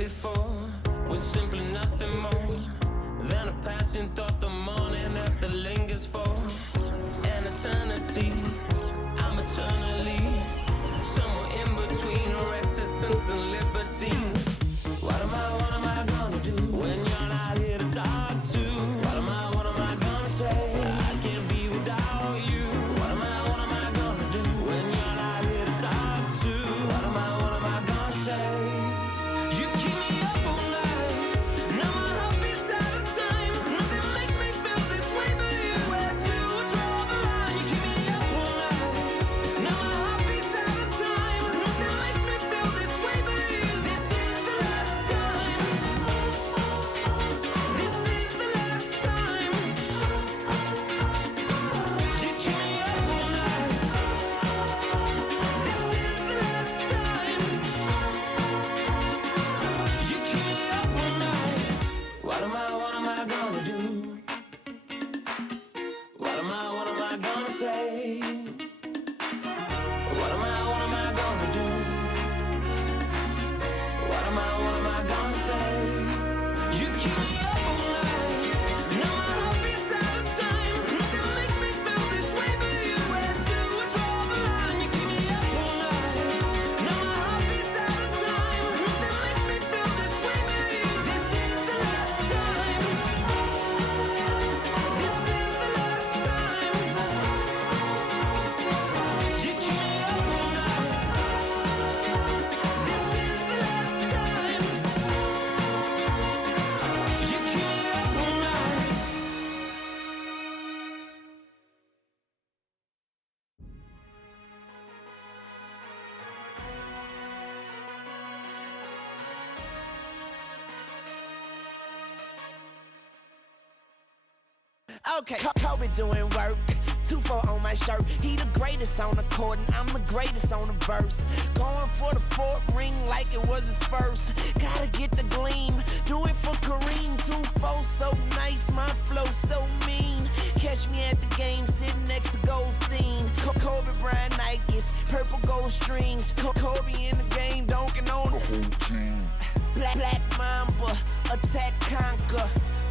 before was simply nothing more than a passing thought. The morning after lingers for an eternity. I'm eternally somewhere in between reticence and liberty. What am I gonna do when you're not here to talk to? What am I gonna say? I can't be without you. What am I gonna do when you're not here to talk to? What am I gonna say? You keep me up all night. Now my heart beats out of time. Nothing makes me feel this way but you. Where to draw the line? You keep me up all night. Now my heart beats out of time. Nothing makes me feel this way but you. This is the last time. This is the last time. You keep me up all night. This is the last time. You keep me up all night. What am I gonna do? What am I gonna say? What am I gonna do? What am I gonna say? You keep me up all night. Now my heart beats out of time. Nothing makes me feel this way but you. Where to draw the line? You keep me up all night. Now my heart beats out of time. Nothing makes me feel this way but you. This is the last time. This is the last time. You keep me up all night. This is the last time. You keep me up all night. Okay, Kobe doing work. 2-4 on my shirt. He the greatest on the court, and I'm the greatest on the verse. Going for the fourth ring like it was his first. Gotta get the gleam. Do it for Kareem. 2-4 so nice, my flow so mean. Catch me at the game, sitting next to Goldstein. Kobe Bryant Nikes, purple gold strings. Kobe in the game, dunking on the whole team. Black Mamba, attack conquer.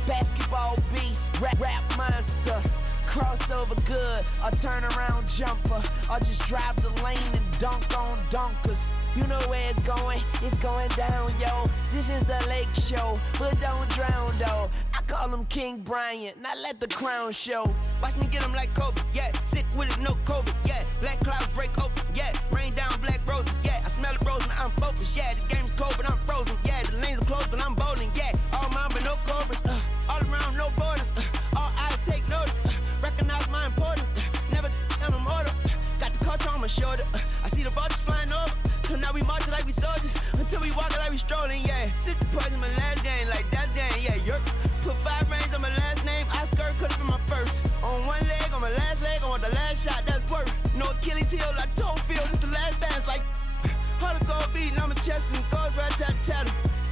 Basketball beast, rap monster. Crossover good, a turnaround jumper. Or just drive the lane and dunk on dunkers. You know where it's going down, yo. This is the Lake Show, but don't drown, though. I call him King Bryant, not let the crown show. Watch me get him like Kobe, yeah. Sick with it, no Kobe, yeah. Black clouds break open, yeah. Rain down black roses, yeah. I smell the rose and I'm focused, yeah. The game's cold, but I'm frozen, yeah. The lanes are closed, but I'm bowling, yeah. All mine, but no cobras, all around, no borders, all eyes take notice, recognize my importance, never I'm a mortal, got the culture on my shoulder, I see the vultures flying over, so now we marching like we soldiers, until we walking like we strolling, yeah. 60 points in my last game, like that's game, yeah. Yerp. Put 5 rings on my last name, Oscar could've been my first. On one leg, on my last leg, I want the last shot, that's work. No Achilles heel, like toe field, it's the last dance, like hard to go beating on my chest and goes right tat.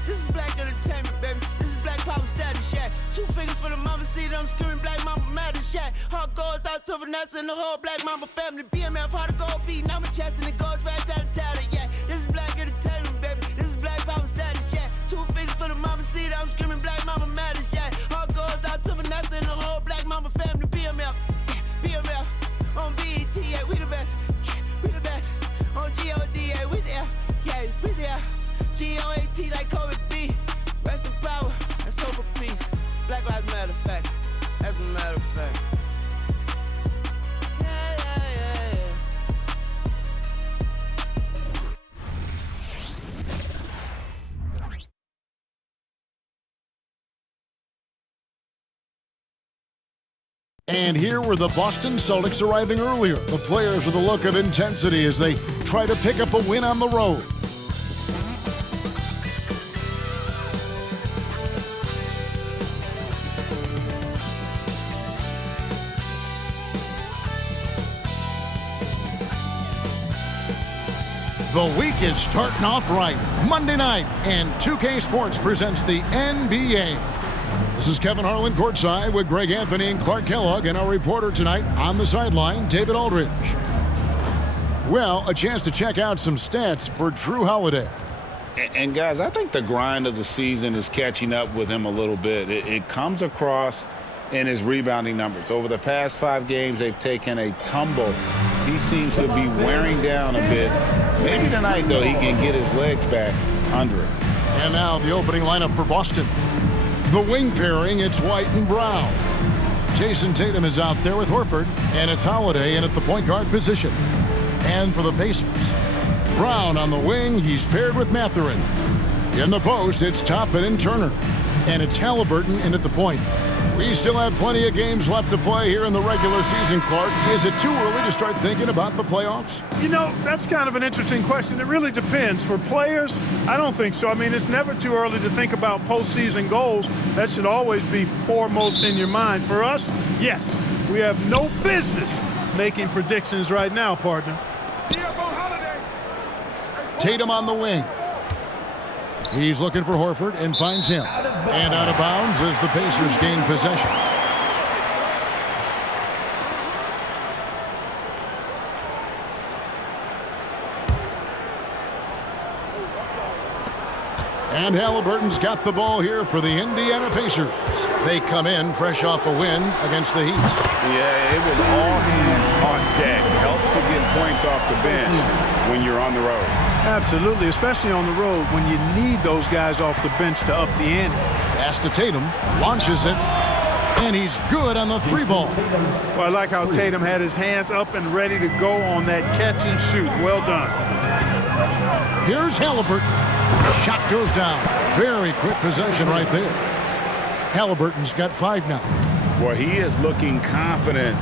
This is black entertainment, baby. This is black power status, yeah. 2 fingers for the mama, see them screaming black mama matters, yeah. Heart goes out to Vanessa and the whole black mama family. BMF, hard to go beating on my chest and it goes right tat. Yeah. This is black entertainment, baby. This is black power status, yeah. 2 fingers for the mama, see them screaming black mama matters, yeah. Heart goes out to Vanessa and the whole black mama family. BMF, yeah. BMF, on BET, yeah. We the best, yeah. We the best. On GOD, yeah. We there, yeah. We there. GOAT like Kobe B. Rest in power, that's hope for peace. Black Lives Matter, fact. That's a matter of fact. Yeah. And here were the Boston Celtics arriving earlier. The players with a look of intensity as they try to pick up a win on the road. The week is starting off right. Monday night, and 2K Sports presents the NBA. This is Kevin Harlan courtside with Greg Anthony and Clark Kellogg, and our reporter tonight on the sideline, David Aldridge. Well, a chance to check out some stats for Jrue Holiday. And guys, I think the grind of the season is catching up with him a little bit. It comes across in his rebounding numbers. Over the past 5 games, they've taken a tumble. He seems to be wearing down a bit. Maybe tonight, though, he can get his legs back under it. And now the opening lineup for Boston. The wing pairing, it's White and Brown. Jason Tatum is out there with Horford, and it's Holiday in at the point guard position. And for the Pacers, Brown on the wing, he's paired with Mathurin. In the post, it's Toppin and Turner. And it's Haliburton in at the point. We still have plenty of games left to play here in the regular season, Clark. Is it too early to start thinking about the playoffs? You know, that's kind of an interesting question. It really depends. For players, I don't think so. I mean, it's never too early to think about postseason goals. That should always be foremost in your mind. For us, yes, we have no business making predictions right now, partner. Tatum on the wing. He's looking for Horford and finds him. And out of bounds as the Pacers gain possession. And Haliburton's got the ball here for the Indiana Pacers. They come in fresh off a win against the Heat. Yeah, it was all hands on deck. Helps to get points off the bench when you're on the road. Absolutely, especially on the road when you need those guys off the bench to up the ante. Pass to Tatum, launches it, and he's good on the 3-ball. Well, I like how Tatum had his hands up and ready to go on that catch and shoot. Well done. Here's Haliburton. Shot goes down. Very quick possession right there. Haliburton's got 5 now. Boy, he is looking confident.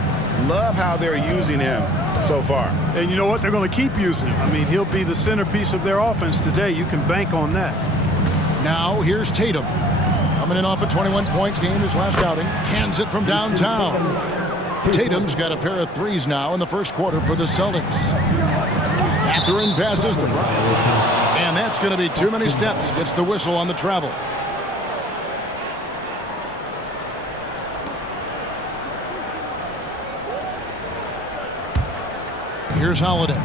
Love how they're using him so far. And you know what? They're going to keep using him. I mean, he'll be the centerpiece of their offense today. You can bank on that. Now here's Tatum. Coming in off a 21-point game his last outing. Cans it from downtown. Tatum's got a pair of 3s now in the first quarter for the Celtics. Mathurin passes to Brown. And that's going to be too many steps. Gets the whistle on the travel. Here's Holiday.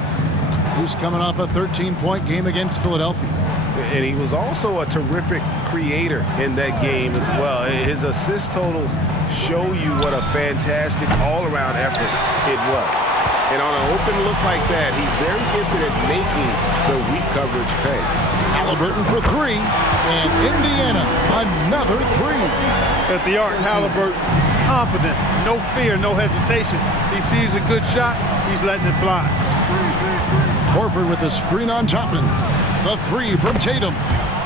He's coming off a 13-point game against Philadelphia. And he was also a terrific creator in that game as well. His assist totals show you what a fantastic all-around effort it was. And on an open look like that, he's very gifted at making the weak coverage pay. Haliburton for 3, and Indiana another 3. At the arc, Haliburton, confident, no fear, no hesitation. He sees a good shot, he's letting it fly. Horford with a screen on Toppin. The 3 from Tatum.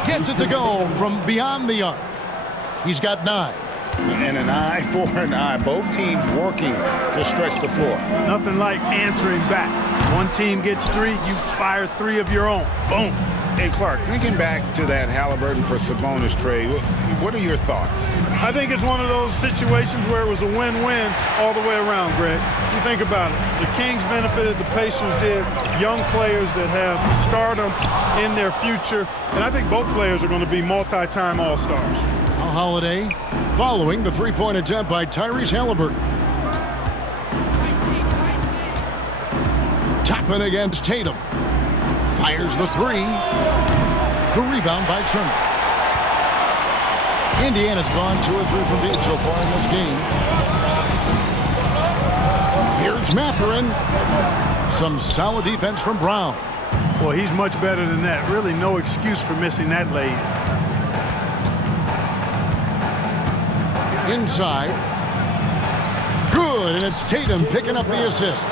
Gets it to go from beyond the arc. He's got 9. And an eye for an eye. Both teams working to stretch the floor. Nothing like answering back. One team gets 3, you fire 3 of your own. Boom. Hey, Clark, thinking back to that Haliburton for Sabonis trade, what are your thoughts? I think it's one of those situations where it was a win-win all the way around, Greg. You think about it. The Kings benefited, the Pacers did. Young players that have stardom in their future. And I think both players are going to be multi-time All-Stars. Now Holiday following the 3-point attempt by Tyrese Haliburton. Toppin against Tatum. Fires the 3. The rebound by Turner. Indiana's gone 2 or 3 from deep so far in this game. Here's Mathurin. Some solid defense from Brown. Well, he's much better than that. Really no excuse for missing that lane. Inside. Good, and it's Tatum picking up the assist.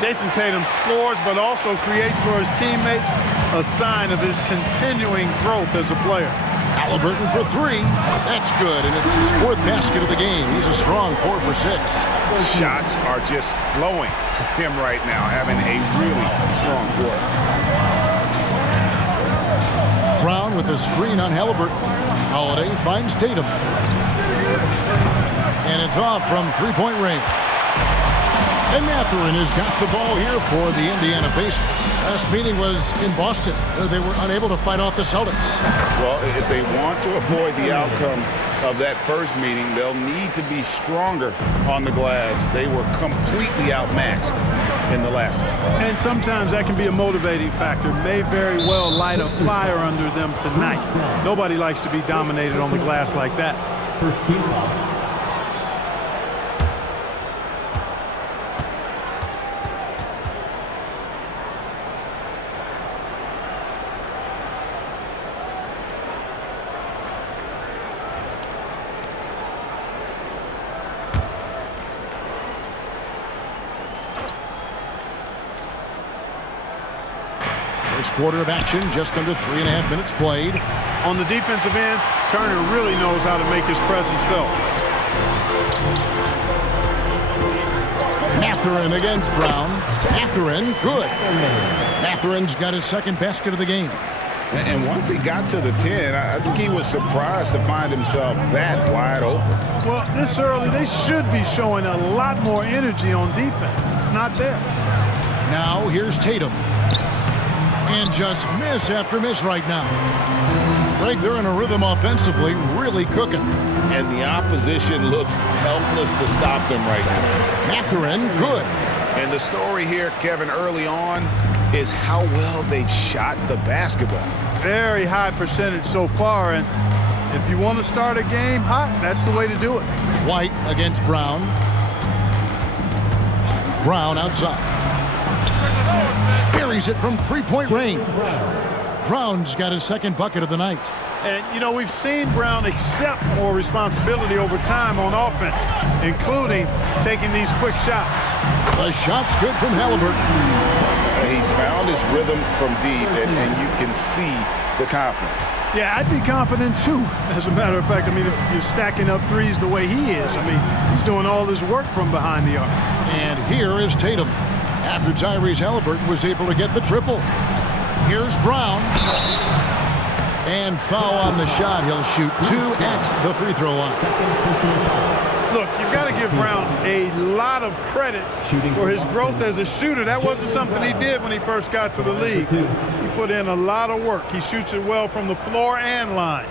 Jason Tatum scores, but also creates for his teammates, a sign of his continuing growth as a player. Haliburton for 3. That's good, and it's his 4th basket of the game. He's a strong 4 for 6. Shots are just flowing for him right now, having a really strong quarter. Brown with a screen on Haliburton. Holiday finds Tatum. And it's off from 3-point range. And Mathurin has got the ball here for the Indiana Pacers. Last meeting was in Boston. They were unable to fight off the Celtics. Well, if they want to avoid the outcome of that first meeting, they'll need to be stronger on the glass. They were completely outmatched in the last one. And sometimes that can be a motivating factor. May very well light a fire under them tonight. Nobody likes to be dominated on the glass like that. First team foul. First quarter of action, just under 3.5 minutes played. On the defensive end, Turner really knows how to make his presence felt. Mathurin against Brown. Mathurin, good. Mathurin's got his second basket of the game. And once he got to the 10, I think he was surprised to find himself that wide open. Well, this early, they should be showing a lot more energy on defense. It's not there. Now, here's Tatum. And just miss after miss right now. Greg, they're in a rhythm offensively, really cooking. And the opposition looks helpless to stop them right now. Mathurin, good. And the story here, Kevin, early on is how well they've shot the basketball. Very high percentage so far, and if you want to start a game hot, that's the way to do it. White against Brown. Brown outside. Buries it from three-point range. Brown's got his second bucket of the night. And, you know, we've seen Brown accept more responsibility over time on offense, including taking these quick shots. The shot's good from Haliburton. He's found his rhythm from deep, and you can see the confidence. Yeah, I'd be confident, too, as a matter of fact. I mean, if you're stacking up threes the way he is, I mean, he's doing all his work from behind the arc. And here is Tatum. After Tyrese Haliburton was able to get the triple. Here's Brown. And foul on the shot. He'll shoot 2 at the free throw line. Look, you've got to give Brown a lot of credit for his growth as a shooter. That wasn't something he did when he first got to the league. He put in a lot of work. He shoots it well from the floor and line.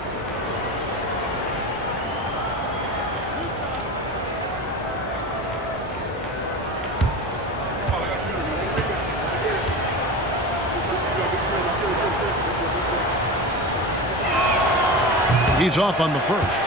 He's off on the first.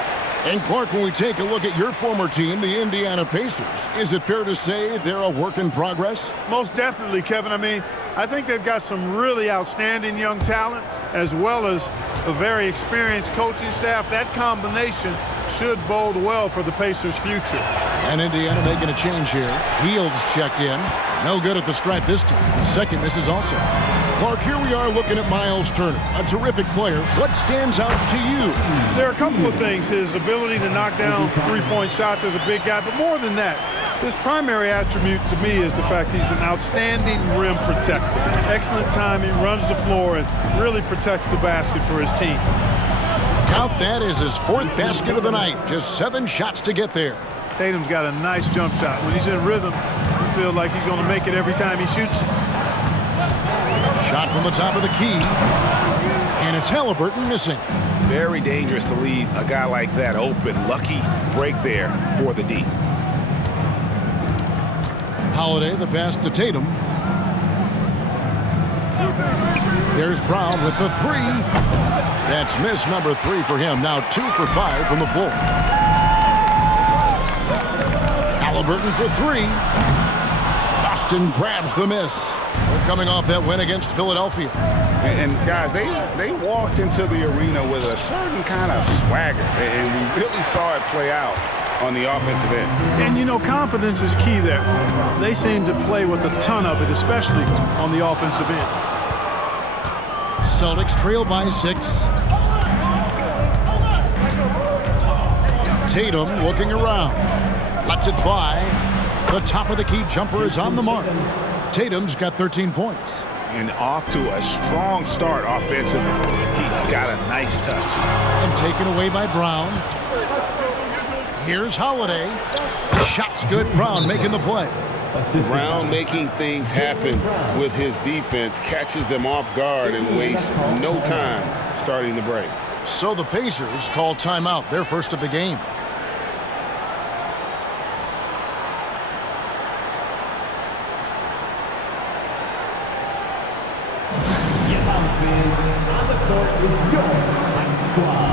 And Clark, when we take a look at your former team, the Indiana Pacers, is it fair to say they're a work in progress? Most definitely, Kevin. I mean, I think they've got some really outstanding young talent as well as a very experienced coaching staff. That combination should bode well for the Pacers' future. And Indiana making a change here. Fields checked in. No good at the stripe this time. Second misses also. Clark, here we are looking at Miles Turner, a terrific player. What stands out to you? There are a couple of things. His ability to knock down three-point shots as a big guy, but more than that, his primary attribute to me is the fact he's an outstanding rim protector. Excellent timing, runs the floor, and really protects the basket for his team. Count that as his fourth basket of the night. Just 7 shots to get there. Tatum's got a nice jump shot. When he's in rhythm, you feel like he's going to make it every time he shoots it. Shot from the top of the key. And it's Haliburton missing. Very dangerous to leave a guy like that open. Lucky break there for the D. Holiday, the pass to Tatum. There's Brown with the 3. That's miss number 3 for him. Now 2 for 5 from the floor. Haliburton for 3. Boston grabs the miss. They're coming off that win against Philadelphia. And guys, they walked into the arena with a certain kind of swagger, and we really saw it play out on the offensive end. And, you know, confidence is key there. They seem to play with a ton of it, especially on the offensive end. Celtics trail by 6. Tatum looking around. Lets it fly. The top of the key jumper is on the mark. Tatum's got 13 points. And off to a strong start offensively. He's got a nice touch. And taken away by Brown. Here's Holiday. The shot's good. Brown making the play. Brown making things happen with his defense, catches them off guard and wastes no time starting the break. So the Pacers call timeout, their first of the game. On the court is your high squad.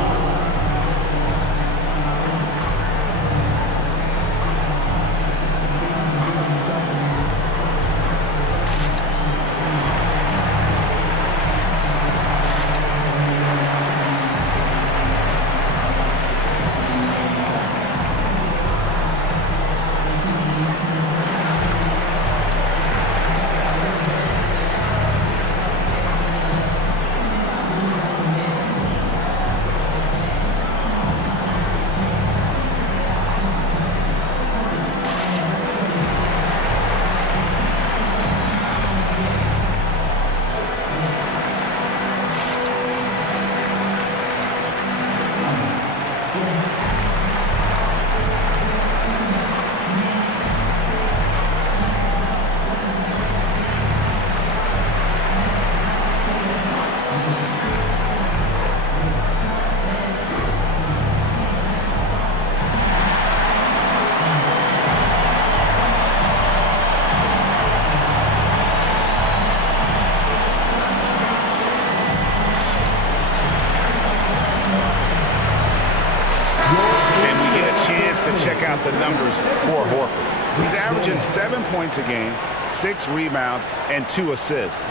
Check out the numbers for Horford. He's averaging 7 points a game, 6 rebounds, and 2 assists.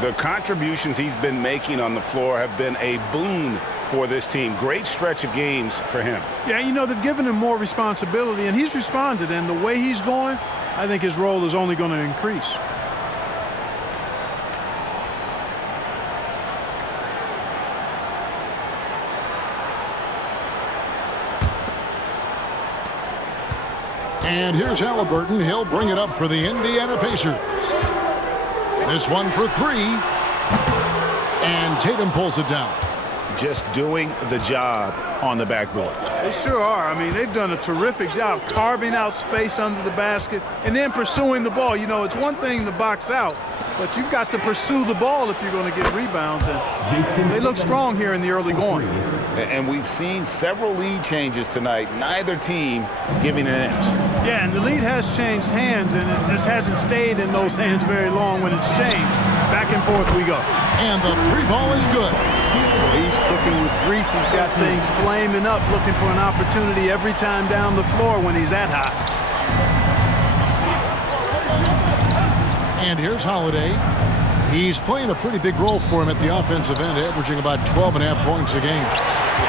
The contributions he's been making on the floor have been a boon for this team. Great stretch of games for him. Yeah, you know, they've given him more responsibility, and he's responded. And the way he's going, I think his role is only going to increase. And here's Haliburton. He'll bring it up for the Indiana Pacers. This one for 3. And Tatum pulls it down. Just doing the job on the backboard. They sure are. I mean, they've done a terrific job carving out space under the basket and then pursuing the ball. You know, it's one thing to box out, but you've got to pursue the ball if you're going to get rebounds. And they look strong here in the early going. And we've seen several lead changes tonight. Neither team giving an inch. Yeah, and the lead has changed hands, and it just hasn't stayed in those hands very long when it's changed. Back and forth we go. And the 3 ball is good. He's cooking with grease. He's got things flaming up, looking for an opportunity every time down the floor when he's that hot. And here's Holiday. He's playing a pretty big role for him at the offensive end, averaging about 12.5 points a game.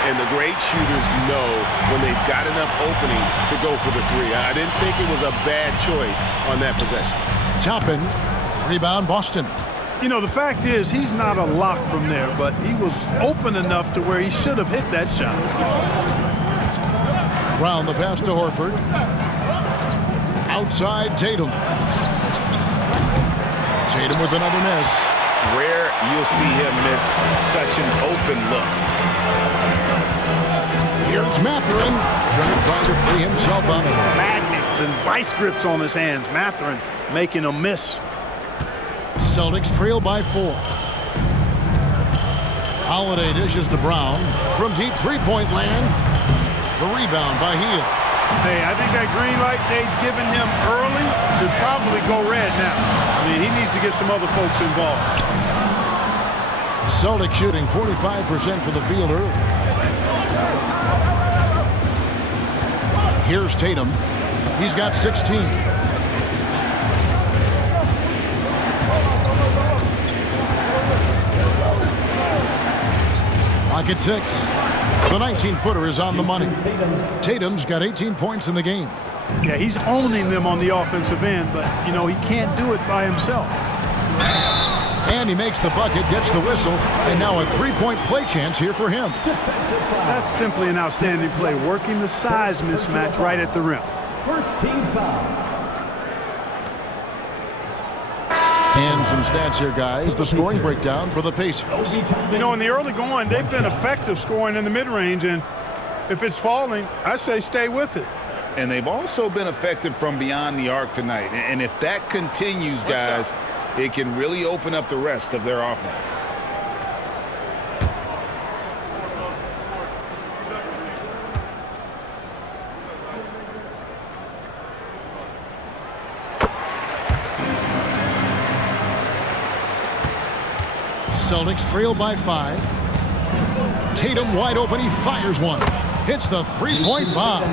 And the great shooters know when they've got enough opening to go for the 3. I didn't think it was a bad choice on that possession. Toppin, rebound Boston. You know, the fact is he's not a lock from there, but he was open enough to where he should have hit that shot. Brown the pass to Horford. Outside Tatum. Tatum with another miss. Rare you'll see him miss such an open look. Here's Mathurin trying to free himself up. Magnets and vice grips on his hands. Mathurin making a miss. Celtics trail by 4. Holiday dishes to Brown from deep three-point land. The rebound by Hield. Hey, I think that green light they'd given him early should probably go red now. I mean, he needs to get some other folks involved. Celtics shooting 45% for the field early. Here's Tatum. He's got 16. Lock at 6. The 19-footer is on the money. Tatum's got 18 points in the game. Yeah, he's owning them on the offensive end, but, you know, he can't do it by himself. And he makes the bucket, gets the whistle, and now a three-point play chance here for him. That's simply an outstanding play, working the size mismatch right at the rim. First team foul. And some stats here, guys. The scoring breakdown for the Pacers. You know, in the early going, they've been effective scoring in the mid-range, and if it's falling, I say stay with it. And they've also been effective from beyond the arc tonight. And if that continues, guys, it can really open up the rest of their offense. Celtics trail by 5. Tatum wide open. He fires one. Hits the three-point bomb.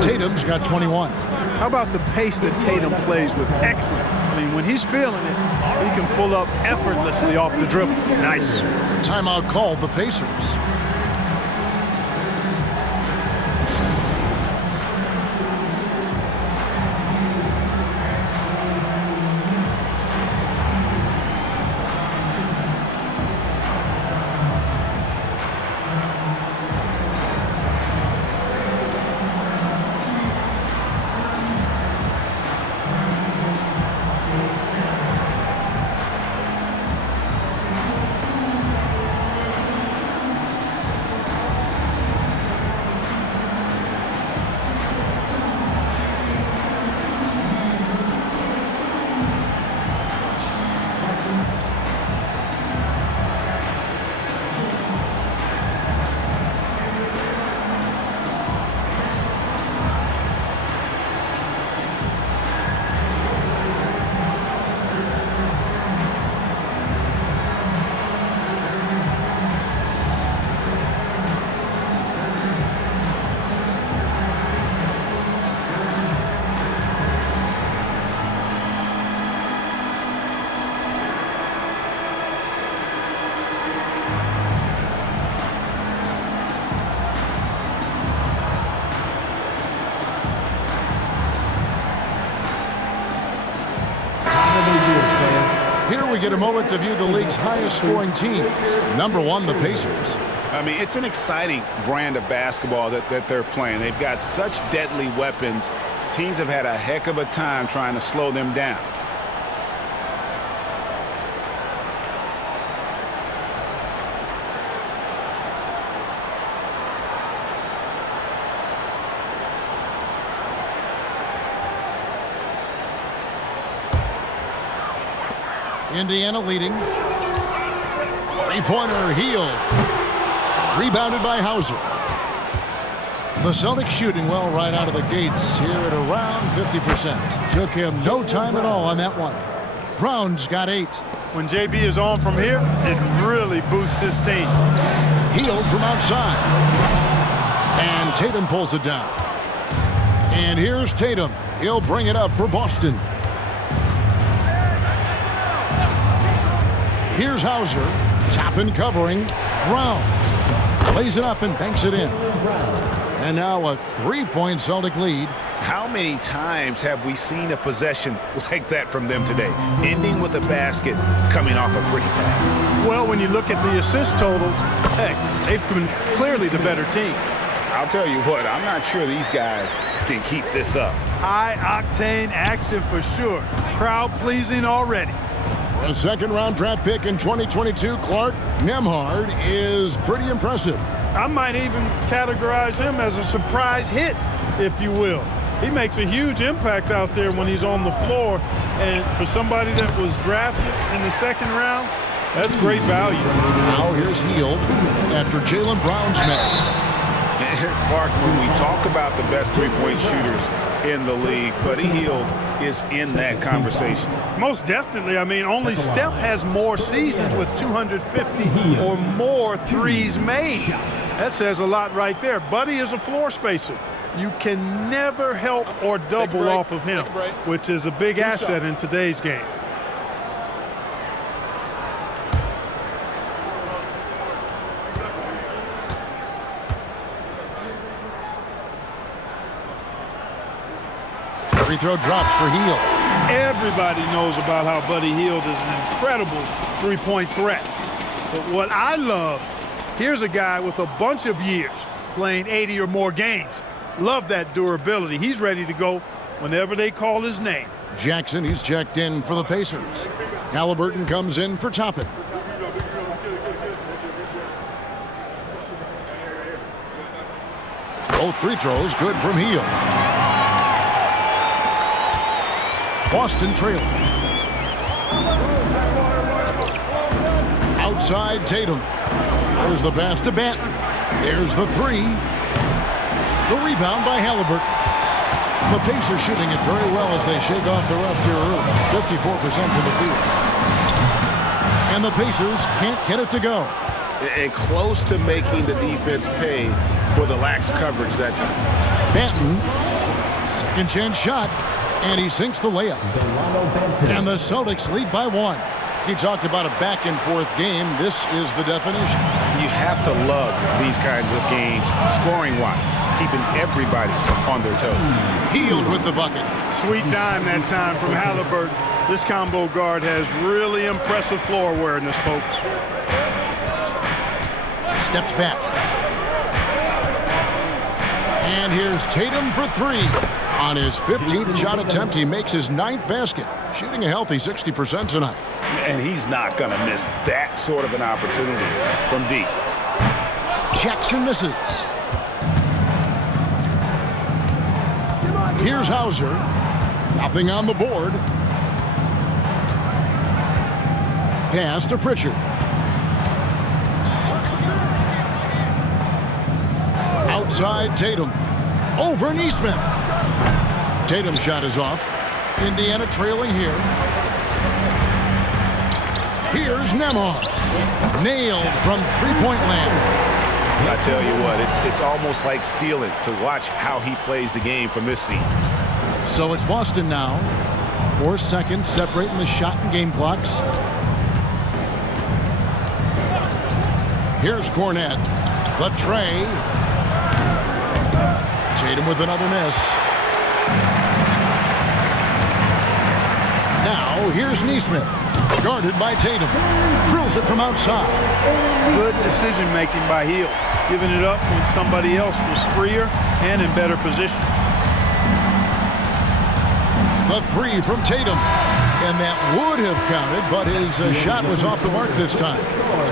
Tatum's got 21. How about the pace that Tatum plays with? Excellent. I mean, when he's feeling it, he can pull up effortlessly off the dribble. Nice. Timeout called the Pacers. Here we get a moment to view the league's highest scoring teams. Number 1, the Pacers. I mean, it's an exciting brand of basketball that they're playing. They've got such deadly weapons. Teams have had a heck of a time trying to slow them down. Indiana leading. Three-pointer, Hield. Rebounded by Hauser. The Celtics shooting well right out of the gates here at around 50%. Took him no time at all on that one. Brown's got 8. When JB is on from here, it really boosts his team. Hield from outside. And Tatum pulls it down. And here's Tatum. He'll bring it up for Boston. Here's Hauser. Top and covering. Brown. Plays it up and banks it in. And now a three-point Celtic lead. How many times have we seen a possession like that from them today, ending with a basket coming off a pretty pass? Well, when you look at the assist totals, heck, they've been clearly the better team. I'll tell you what, I'm not sure these guys can keep this up. High-octane action for sure. Crowd-pleasing already. For a second-round draft pick in 2022, Clark Nembhard is pretty impressive. I might even categorize him as a surprise hit, if you will. He makes a huge impact out there when he's on the floor. And for somebody that was drafted in the second round, that's great value. Now here's Hield after Jaylen Brown's miss. Clark, when we talk about the best three-point shooters in the league, Buddy Hield is in that conversation. Most definitely. I mean, only Steph has more seasons with 250 or more threes made. That says a lot right there. Buddy is a floor spacer. You can never help or double off of him, which is a big asset in today's game. Free throw drops for Hield. Everybody knows about how Buddy Hield is an incredible three-point threat. But what I love, here's a guy with a bunch of years playing 80 or more games. Love that durability. He's ready to go whenever they call his name. Jackson, he's checked in for the Pacers. Haliburton comes in for Toppin. Both free throws good from Hield. Boston trailing. Outside Tatum. There's the pass to Banton. There's the three. The rebound by Haliburton. The Pacers shooting it very well as they shake off the rust here early. 54% from the field. And the Pacers can't get it to go. And close to making the defense pay for the lax coverage that time. Banton, second chance shot, and he sinks the layup. And the Celtics lead by 1. He talked about a back-and-forth game. This is the definition. You have to love these kinds of games, scoring-wise, keeping everybody on their toes. Healed with the bucket. Sweet dime that time from Haliburton. This combo guard has really impressive floor awareness, folks. Steps back. And here's Tatum for 3. On his 15th shot attempt, he makes his 9th basket, shooting a healthy 60% tonight. And he's not going to miss that sort of an opportunity from deep. Jackson misses. Here's Hauser. Nothing on the board. Pass to Pritchard. Outside Tatum. Over Neesmith. Tatum's shot is off. Indiana trailing here. Here's Nembhard. Nailed from three-point land. I tell you what, it's almost like stealing to watch how he plays the game from this seat. So it's Boston now. 4 seconds separating the shot and game clocks. Here's Cornette. The tray. Tatum with another miss. Now here's Neesmith. Guarded by Tatum. Drills it from outside. Good decision-making by Hield, giving it up when somebody else was freer and in better position. The three from Tatum. And that would have counted, but his shot was off the mark this time.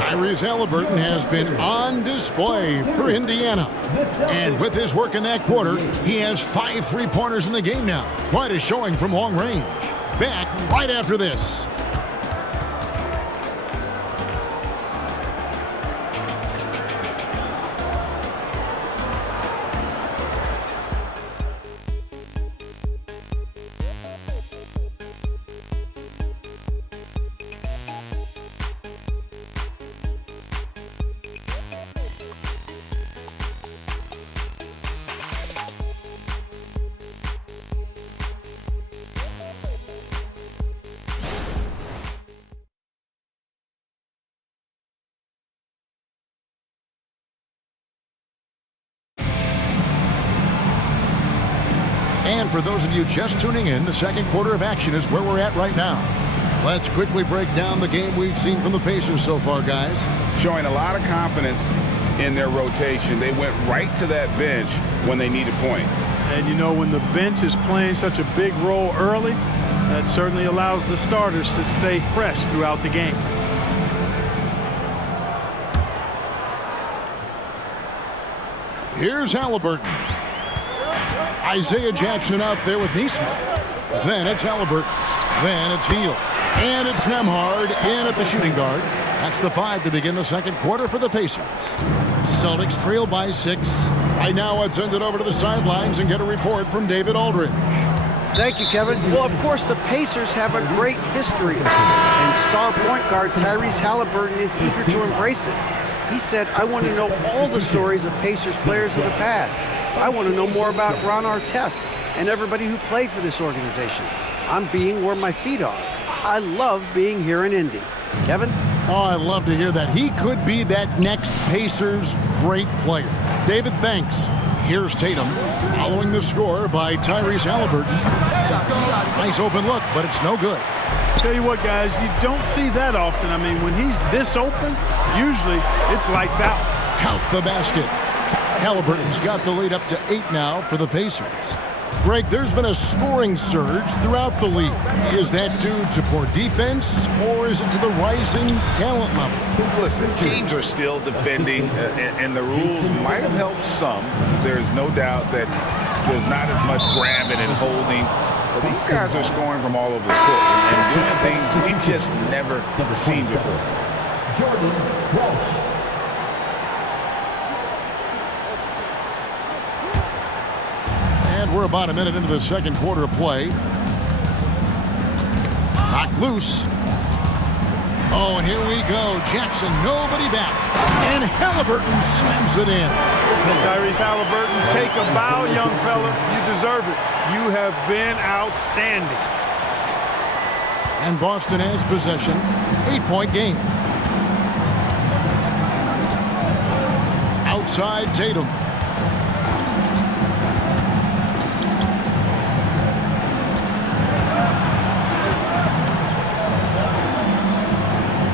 Tyrese Haliburton has been on display for Indiana. And with his work in that quarter, he has 5 3-pointers in the game now. Quite a showing from long range. Back right after this. And for those of you just tuning in, the second quarter of action is where we're at right now. Let's quickly break down the game we've seen from the Pacers so far, guys. Showing a lot of confidence in their rotation. They went right to that bench when they needed points. And you know, when the bench is playing such a big role early, that certainly allows the starters to stay fresh throughout the game. Here's Haliburton. Isaiah Jackson out there with Neesmith. Then it's Haliburton. Then it's Hield. And it's Nembhard in at the shooting guard. That's the 5 to begin the second quarter for the Pacers. Celtics trail by 6. Right now, let's send it over to the sidelines and get a report from David Aldridge. Thank you, Kevin. Well, of course, the Pacers have a great history, and star point guard Tyrese Haliburton is eager to embrace it. He said, "I want to know all the stories of Pacers players of the past. I want to know more about Ron Artest and everybody who played for this organization. I'm being where my feet are. I love being here in Indy." Kevin? Oh, I love to hear that. He could be that next Pacers great player. David, thanks. Here's Tatum, following the score by Tyrese Haliburton. Nice open look, but it's no good. Tell you what, guys, you don't see that often. I mean, when he's this open, usually it's lights out. Count the basket. Haliburton's got the lead up to 8 now for the Pacers. Greg, there's been a scoring surge throughout the league. Is that due to poor defense, or is it to the rising talent level? Listen, teams are still defending, and the rules might have helped some. There's no doubt that there's not as much grabbing and holding. But these guys are scoring from all over the court and doing things we've just never seen before. Jordan Walsh. And we're about a minute into the second quarter of play. Knocked loose. Oh, and here we go. Jackson, nobody back. And Haliburton slams it in. Tyrese Haliburton, take a bow, young fella. You deserve it. You have been outstanding. And Boston has possession. 8-point game. Outside Tatum.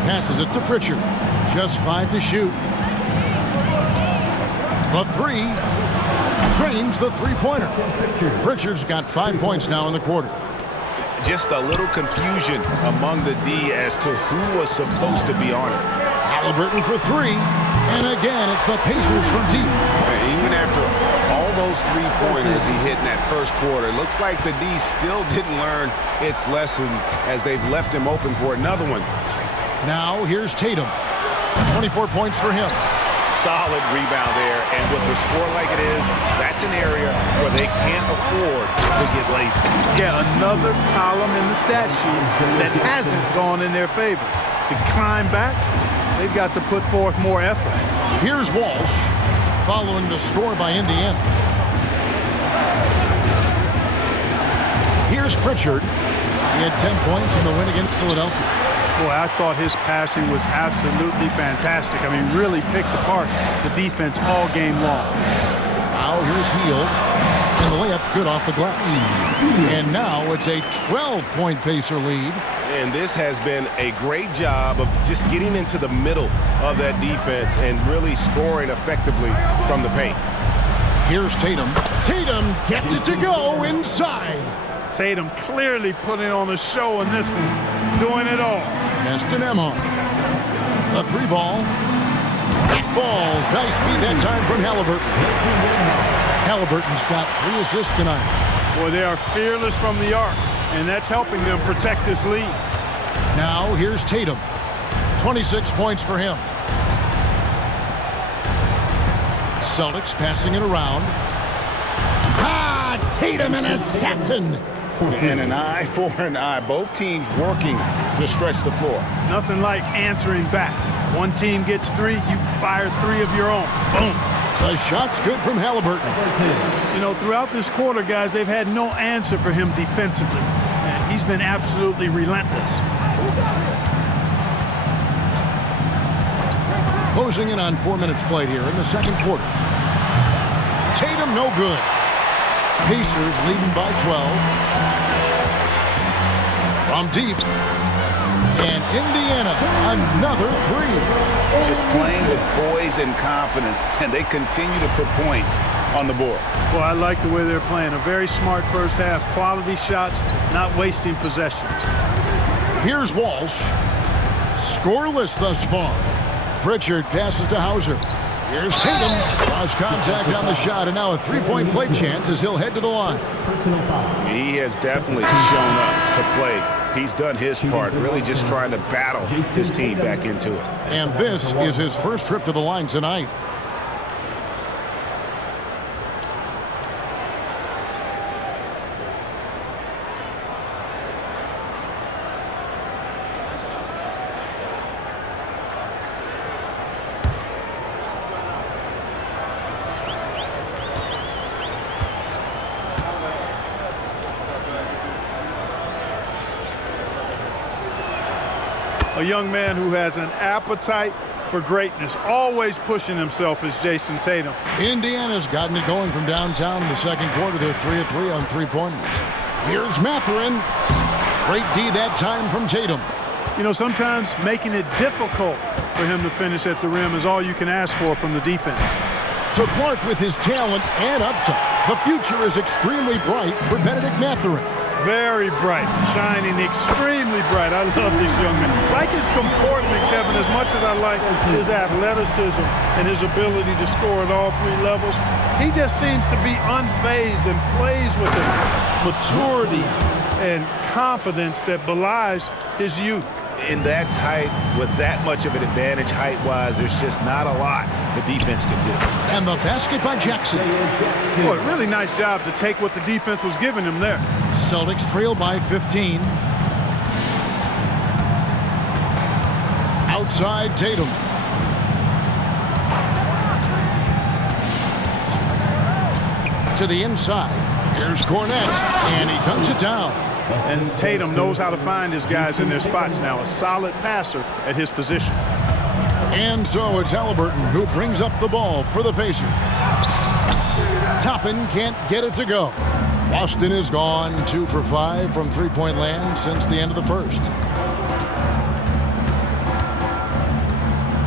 Passes it to Pritchard. Just 5 to shoot. The 3 drains the three-pointer. Pritchard's got 5 points now in the quarter. Just a little confusion among the D as to who was supposed to be on it. Haliburton for 3. And again, it's the Pacers from deep. Even after all those three-pointers he hit in that first quarter, looks like the D still didn't learn its lesson as they've left him open for another one. Now here's Tatum. 24 points for him. Solid rebound there, and with the score like it is, that's an area where they can't afford to get lazy. Yeah, another column in the stat sheet that hasn't gone in their favor. To climb back, they've got to put forth more effort. Here's Walsh, following the score by Indiana. Here's Pritchard. He had 10 points in the win against Philadelphia. Boy, I thought his passing was absolutely fantastic. I mean, really picked apart the defense all game long. Now here's Hield, and the layup's good off the glass. And now it's a 12-point Pacer lead. And this has been a great job of just getting into the middle of that defense and really scoring effectively from the paint. Here's Tatum. Tatum gets it to go inside. Tatum clearly putting on a show in this one, doing it all. Gaston Emma. The 3-ball. It falls. Nice feed that time from Haliburton. Haliburton's got 3 assists tonight. Boy, they are fearless from the arc, and that's helping them protect this lead. Now here's Tatum. 26 points for him. Celtics passing it around. Tatum, an assassin. And an eye for an eye. Both teams working to stretch the floor. Nothing like answering back. One team gets 3, you fire 3 of your own. Boom. The shot's good from Haliburton. You know, throughout this quarter, guys, they've had no answer for him defensively. And he's been absolutely relentless. Closing in on 4 minutes played here in the second quarter. Tatum no good. Pacers leading by 12. From deep. And Indiana, another 3. Just playing with poise and confidence, and they continue to put points on the board. Well, I like the way they're playing. A very smart first half. Quality shots, not wasting possessions. Here's Walsh. Scoreless thus far. Pritchard passes to Hauser. Here's Tatum. Lost contact on the shot, and now a 3-point play chance as he'll head to the line. He has definitely shown up to play. He's done his part, really just trying to battle his team back into it. And this is his first trip to the line tonight. A young man who has an appetite for greatness, always pushing himself, is Jason Tatum. Indiana's gotten it going from downtown in the second quarter. They're 3 of 3 on 3-pointers. Here's Mathurin. Great D that time from Tatum. You know, sometimes making it difficult for him to finish at the rim is all you can ask for from the defense. So Clark with his talent and upside. The future is extremely bright for Benedict Mathurin. Very bright, shining, extremely bright. I love this young man. Like his comportment, Kevin, as much as I like his athleticism and his ability to score at all three levels, he just seems to be unfazed and plays with a maturity and confidence that belies his youth. In that height, with that much of an advantage height-wise, there's just not a lot the defense can do. And the basket by Jackson. Boy, really nice job to take what the defense was giving him there. Celtics trail by 15. Outside Tatum. To the inside. Here's Cornette, and he dunks it down. And Tatum knows how to find his guys in their spots now. A solid passer at his position. And so it's Haliburton who brings up the ball for the Pacers. Toppin can't get it to go. Boston is gone 2 for 5 from three-point land since the end of the first.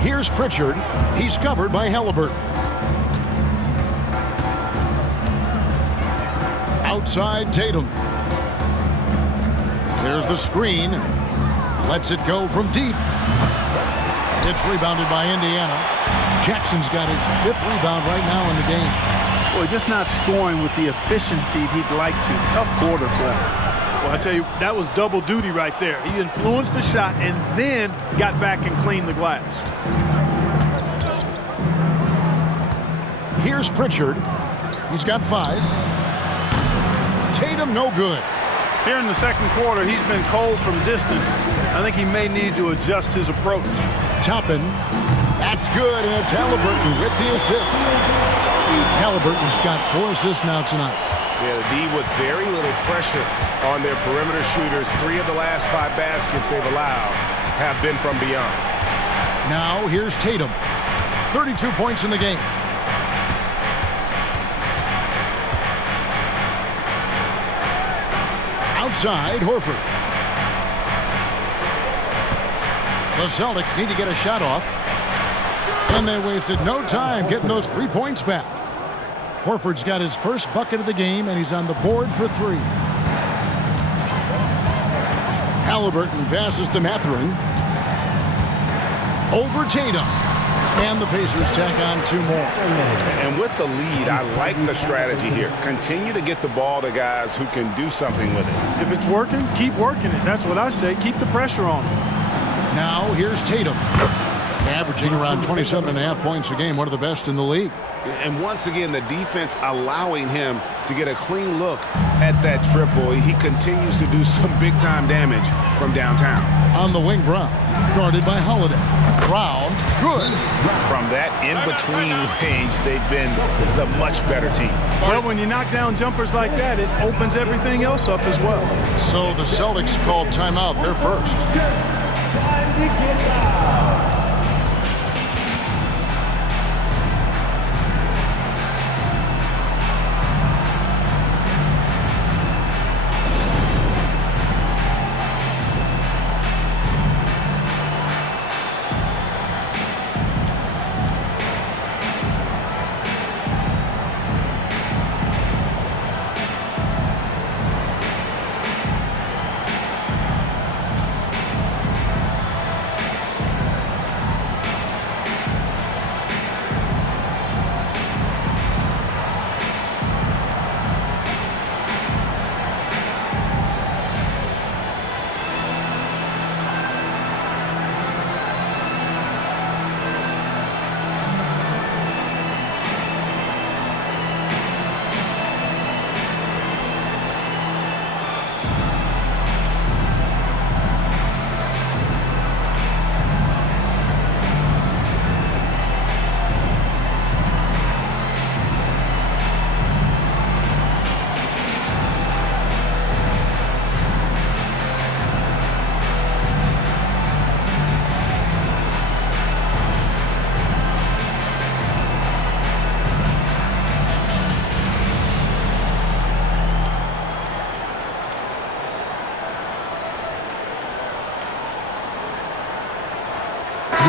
Here's Pritchard. He's covered by Haliburton. Outside Tatum. There's the screen. Lets it go from deep. It's rebounded by Indiana. Jackson's got his 5th rebound right now in the game. Boy, just not scoring with the efficiency he'd like to. Tough quarter for him. Well, I tell you, that was double duty right there. He influenced the shot and then got back and cleaned the glass. Here's Pritchard. He's got 5. Tatum no good. Here in the second quarter, he's been cold from distance. I think he may need to adjust his approach. Toppin. That's good, and it's Haliburton with the assist. Haliburton's got 4 assists now tonight. Yeah, the D with very little pressure on their perimeter shooters. 3 of the last 5 baskets they've allowed have been from beyond. Now here's Tatum. 32 points in the game. Outside, Horford. The Celtics need to get a shot off. And they wasted no time getting those 3 points back. Horford's got his first bucket of the game, and he's on the board for 3. Haliburton passes to Mathurin. Over Tatum. And the Pacers tack on 2 more. And with the lead, I like the strategy here. Continue to get the ball to guys who can do something with it. If it's working, keep working it. That's what I say. Keep the pressure on him. Now here's Tatum. Averaging around 27.5 points a game, one of the best in the league. And once again, the defense allowing him to get a clean look at that triple. He continues to do some big-time damage from downtown. On the wing, Brown, guarded by Holiday. Brown, good. From that in-between range, they've been the much better team. Well, when you knock down jumpers like that, it opens everything else up as well. So the Celtics called timeout. They're first.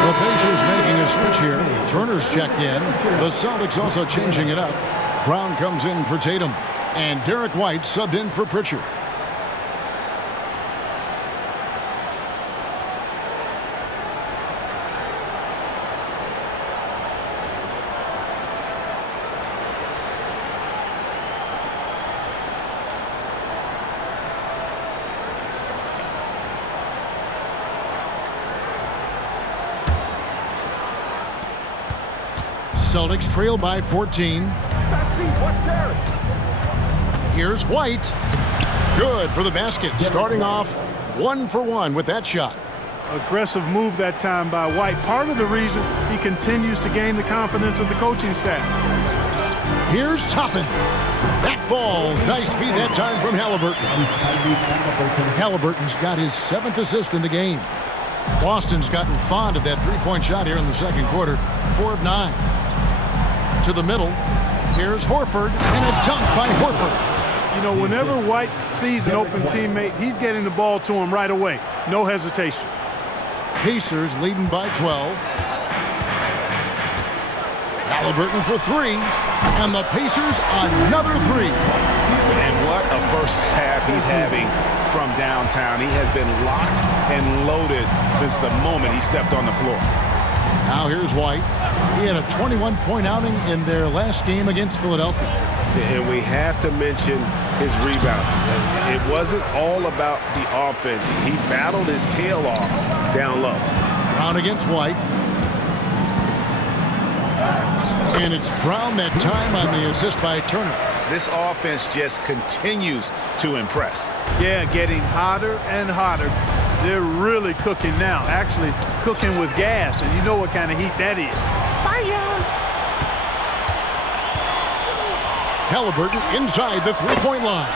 The Pacers making a switch here. Turner's checked in. The Celtics also changing it up. Brown comes in for Tatum. And Derek White subbed in for Pritchard. Celtics trail by 14. Here's White. Good for the basket. Starting off 1 for 1 with that shot. Aggressive move that time by White. Part of the reason he continues to gain the confidence of the coaching staff. Here's Toppin. That falls. Nice feed that time from Haliburton. Haliburton's got his 7th assist in the game. Boston's gotten fond of that three-point shot here in the second quarter. 4 of 9. To the middle. Here's Horford, and a dunk by Horford. You know, whenever White sees an open teammate, he's getting the ball to him right away. No hesitation. Pacers leading by 12. Haliburton for 3, and the Pacers another 3. And what a first half he's having from downtown. He has been locked and loaded since the moment he stepped on the floor. Now here's White. He had a 21-point outing in their last game against Philadelphia. And we have to mention his rebound. It wasn't all about the offense. He battled his tail off down low. Brown against White. And it's Brown that time on the assist by Turner. This offense just continues to impress. Yeah, getting hotter and hotter. They're really cooking now. Actually cooking with gas, and you know what kind of heat that is. Fire! Haliburton inside the three-point line.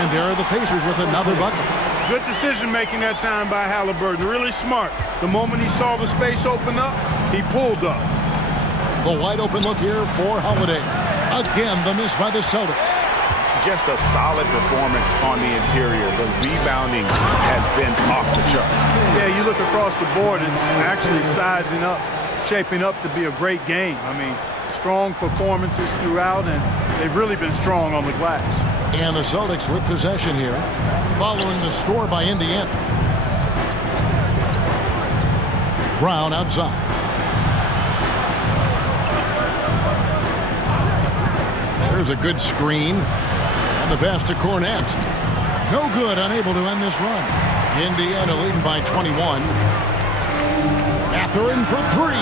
And there are the Pacers with another bucket. Good decision-making that time by Haliburton. Really smart. The moment he saw the space open up, he pulled up. The wide-open look here for Holiday. Again, the miss by the Celtics. Just a solid performance on the interior. The rebounding has been off the charts. Yeah, you look across the board, it's actually sizing up, shaping up to be a great game. I mean, strong performances throughout, and they've really been strong on the glass. And the Celtics with possession here, following the score by Indiana. Brown outside. There's a good screen. And the pass to Cornette. No good, unable to end this run. Indiana leading by 21. Mathurin for 3.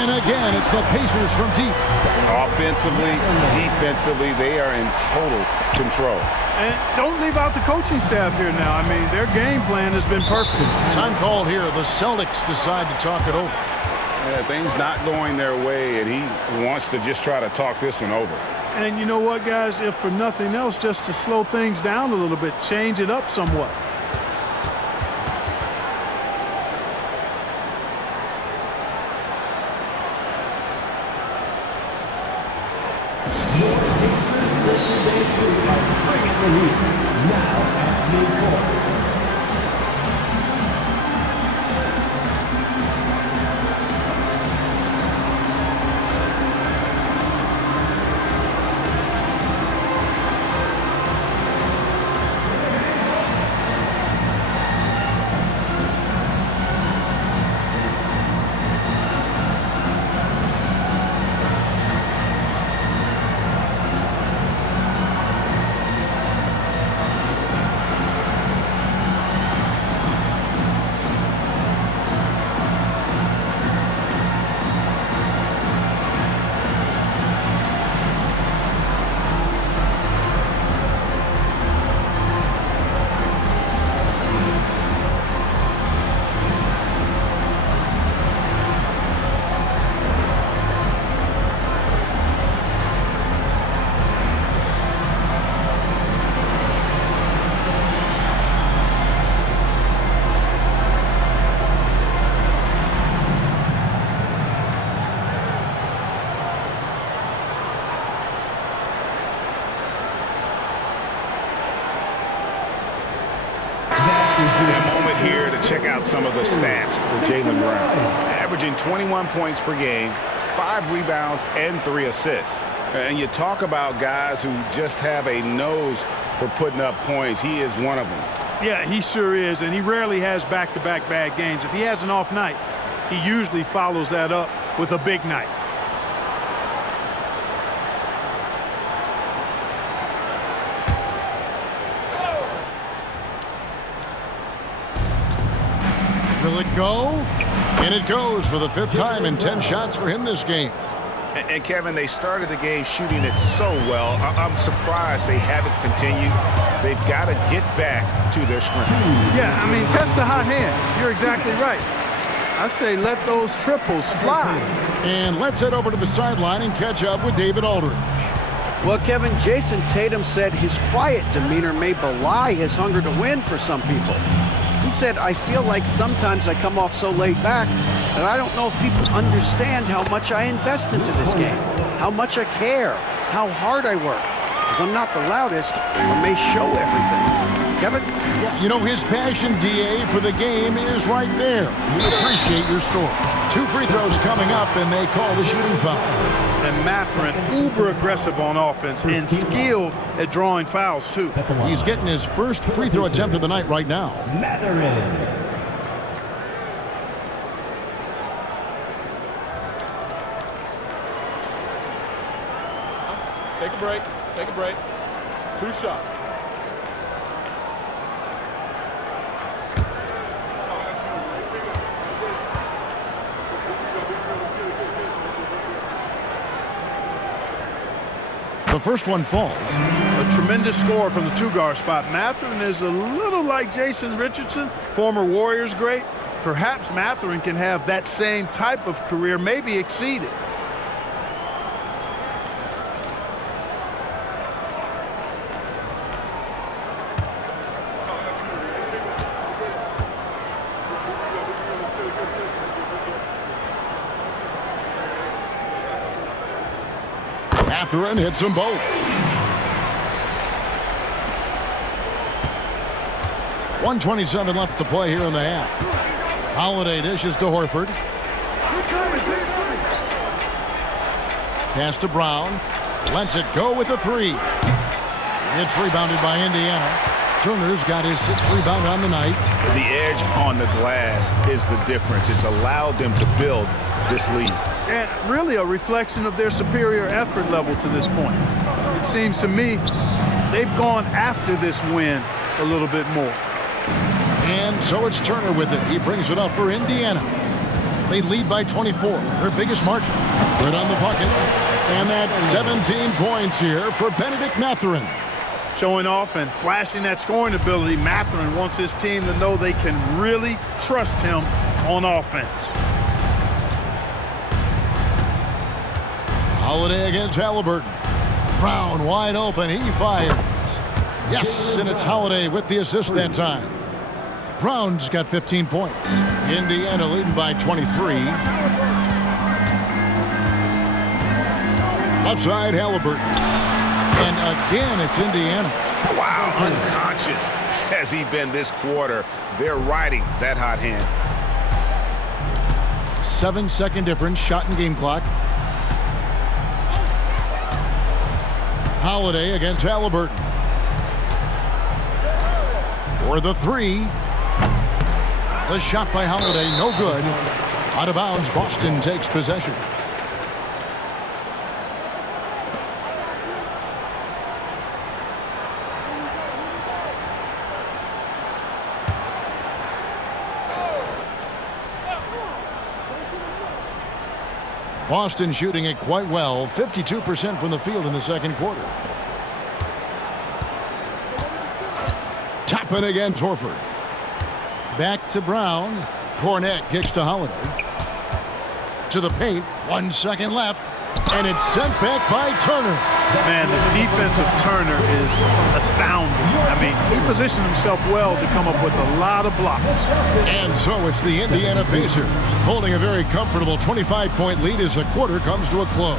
And again, it's the Pacers from deep. Offensively, defensively, they are in total control. And don't leave out the coaching staff here now. I mean, their game plan has been perfect. Time called here. The Celtics decide to talk it over. Yeah, things not going their way, and he wants to just try to talk this one over. And you know what, guys? If for nothing else, just to slow things down a little bit, change it up somewhat. Check out some of the stats for Jaylen Brown. Averaging 21 points per game, 5 rebounds and 3 assists. And you talk about guys who just have a nose for putting up points. He is one of them. Yeah, he sure is, and he rarely has back-to-back bad games. If he has an off night, he usually follows that up with a big night. Will it go? And it goes for the 5th time in 10 shots for him this game. And Kevin, they started the game shooting it so well. I'm surprised they haven't continued. They've got to get back to their strength. Yeah, I mean, test the hot hand. You're exactly right. I say let those triples fly. And let's head over to the sideline and catch up with David Aldridge. Well, Kevin, Jason Tatum said his quiet demeanor may belie his hunger to win for some people. He said, I feel like sometimes I come off so laid back that I don't know if people understand how much I invest into this game, how much I care, how hard I work. Because I'm not the loudest or may show everything. Kevin? Yeah, you know, his passion, DA, for the game is right there. We appreciate your score. 2 free throws coming up, and they call the shooting foul. And Mathurin, uber aggressive on offense and skilled at drawing fouls, too. He's getting his first free throw attempt of the night right now. Take a break. Take a break. 2 shots. The first one falls. A tremendous score from the 2-guard spot. Mathurin is a little like Jason Richardson, former Warriors great. Perhaps Mathurin can have that same type of career, maybe exceed it. Mathurin hits them both. 1:27 left to play here in the half. Holiday dishes to Horford. Pass to Brown. Lets it go with a 3. It's rebounded by Indiana. Turner's got his 6th rebound on the night. The edge on the glass is the difference. It's allowed them to build this lead. And really a reflection of their superior effort level to this point. It seems to me they've gone after this win a little bit more. And so it's Turner with it. He brings it up for Indiana. They lead by 24, their biggest margin. Right on the bucket. And that's 17 points here for Benedict Mathurin. Showing off and flashing that scoring ability, Mathurin wants his team to know they can really trust him on offense. Holiday against Haliburton. Brown wide open. He fires. Yes, and it's Holiday with the assist that time. Brown's got 15 points. Indiana leading by 23. Left side, Haliburton. And again, it's Indiana. Wow, unconscious has he been this quarter. They're riding that hot hand. 7-second difference, shot and game clock. Holiday against Haliburton. For the 3. The shot by Holiday, no good. Out of bounds, Boston takes possession. Boston shooting it quite well, 52% from the field in the second quarter. Toppin against Horford. Back to Brown. Cornette kicks to Holiday. To the paint. 1 second left. And it's sent back by Turner. Man, the defense of Turner is astounding. I mean, he positioned himself well to come up with a lot of blocks. And so it's the Indiana Pacers holding a very comfortable 25-point lead as the quarter comes to a close.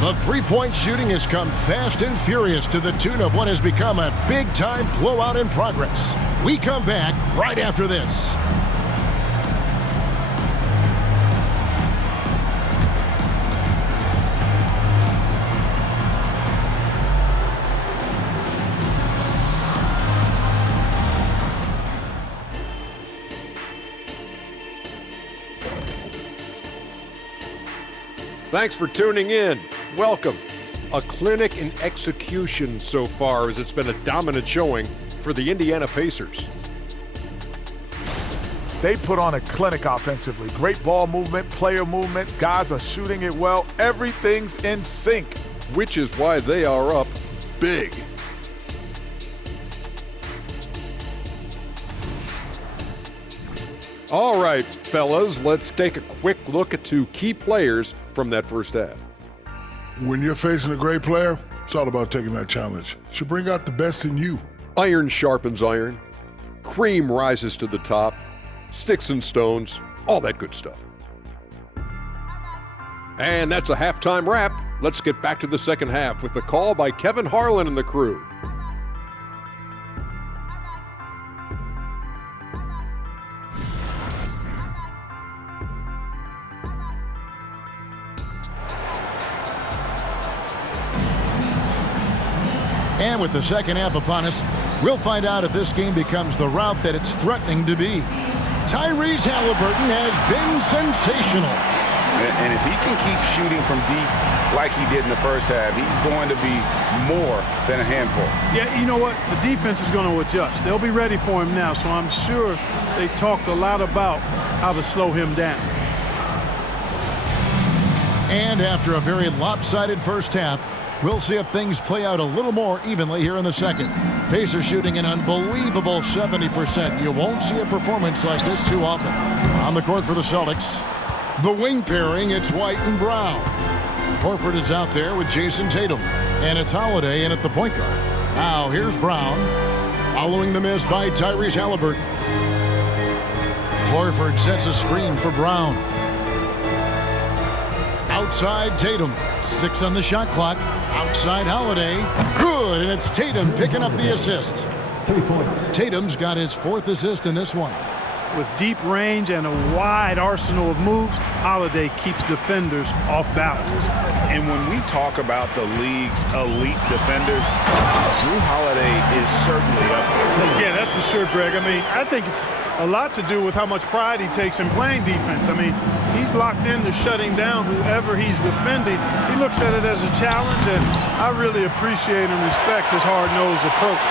The three-point shooting has come fast and furious to the tune of what has become a big-time blowout in progress. We come back right after this. Thanks for tuning in. Welcome. A clinic in execution so far, as it's been a dominant showing for the Indiana Pacers. They put on a clinic offensively. Great ball movement, player movement. Guys are shooting it well. Everything's in sync. Which is why they are up big. All right, fellas, let's take a quick look at 2 key players from that first half. When you're facing a great player, it's all about taking that challenge. It should bring out the best in you. Iron sharpens iron. Cream rises to the top. Sticks and stones. All that good stuff. And that's a halftime wrap. Let's get back to the second half with the call by Kevin Harlan and the crew. And with the second half upon us, we'll find out if this game becomes the route that it's threatening to be. Tyrese Haliburton has been sensational. And if he can keep shooting from deep like he did in the first half, he's going to be more than a handful. Yeah, you know what? The defense is going to adjust. They'll be ready for him now, so I'm sure they talked a lot about how to slow him down. And after a very lopsided first half, we'll see if things play out a little more evenly here in the second. Pacers shooting an unbelievable 70%. You won't see a performance like this too often. On the court for the Celtics, the wing pairing, it's White and Brown. Horford is out there with Jason Tatum. And it's Holiday in at the point guard. Now here's Brown, following the miss by Tyrese Haliburton. Horford sets a screen for Brown. Outside Tatum, 6 on the shot clock. Outside Holiday, good, and it's Tatum picking up the assist. 3 points. Tatum's got his 4th assist in this one. With deep range and a wide arsenal of moves, Holiday keeps defenders off balance. And when we talk about the league's elite defenders, Jrue Holiday is certainly up there. Yeah, that's for sure, Greg. I mean, I think it's a lot to do with how much pride he takes in playing defense. I mean, he's locked into shutting down whoever he's defending. He looks at it as a challenge, and I really appreciate and respect his hard-nosed approach.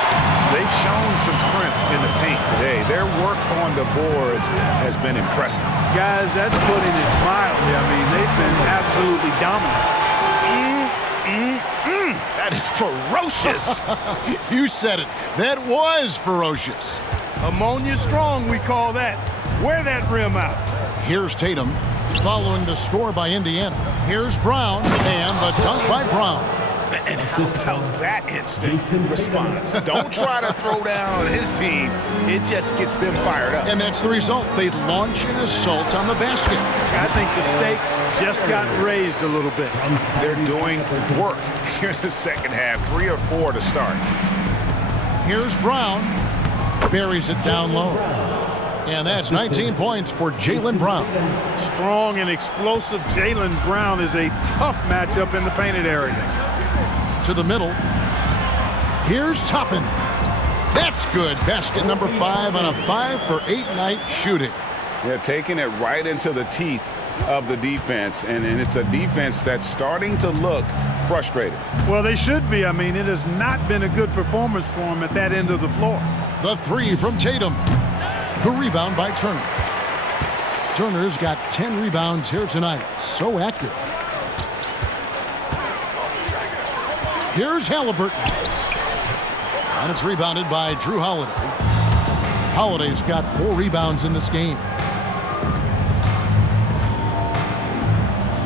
They've shown some strength in the paint today. Their work on the boards has been impressive. Guys, that's putting it mildly. I mean, they've been absolutely dominant. That is ferocious. You said it. That was ferocious. Ammonia strong, we call that. Wear that rim out. Here's Tatum, following the score by Indiana. Here's Brown, and the dunk by Brown. And how about that instant response? Don't try to throw down his team. It just gets them fired up. And that's the result. They launch an assault on the basket. I think the stakes just got raised a little bit. They're doing work here in the second half. 3 or 4 to start. Here's Brown. Buries it down low. And that's 19 points for Jaylen Brown. Strong and explosive Jaylen Brown is a tough matchup in the painted area. To the middle. Here's Toppin. That's good. Basket number 5 on a 5-for-8 night shooting. They're taking it right into the teeth of the defense, and it's a defense that's starting to look frustrated. Well, they should be. I mean, it has not been a good performance for them at that end of the floor. The 3 from Tatum. The rebound by Turner. Turner's got 10 rebounds here tonight. So active. Here's Haliburton. And it's rebounded by Jrue Holiday. Holiday's got 4 rebounds in this game.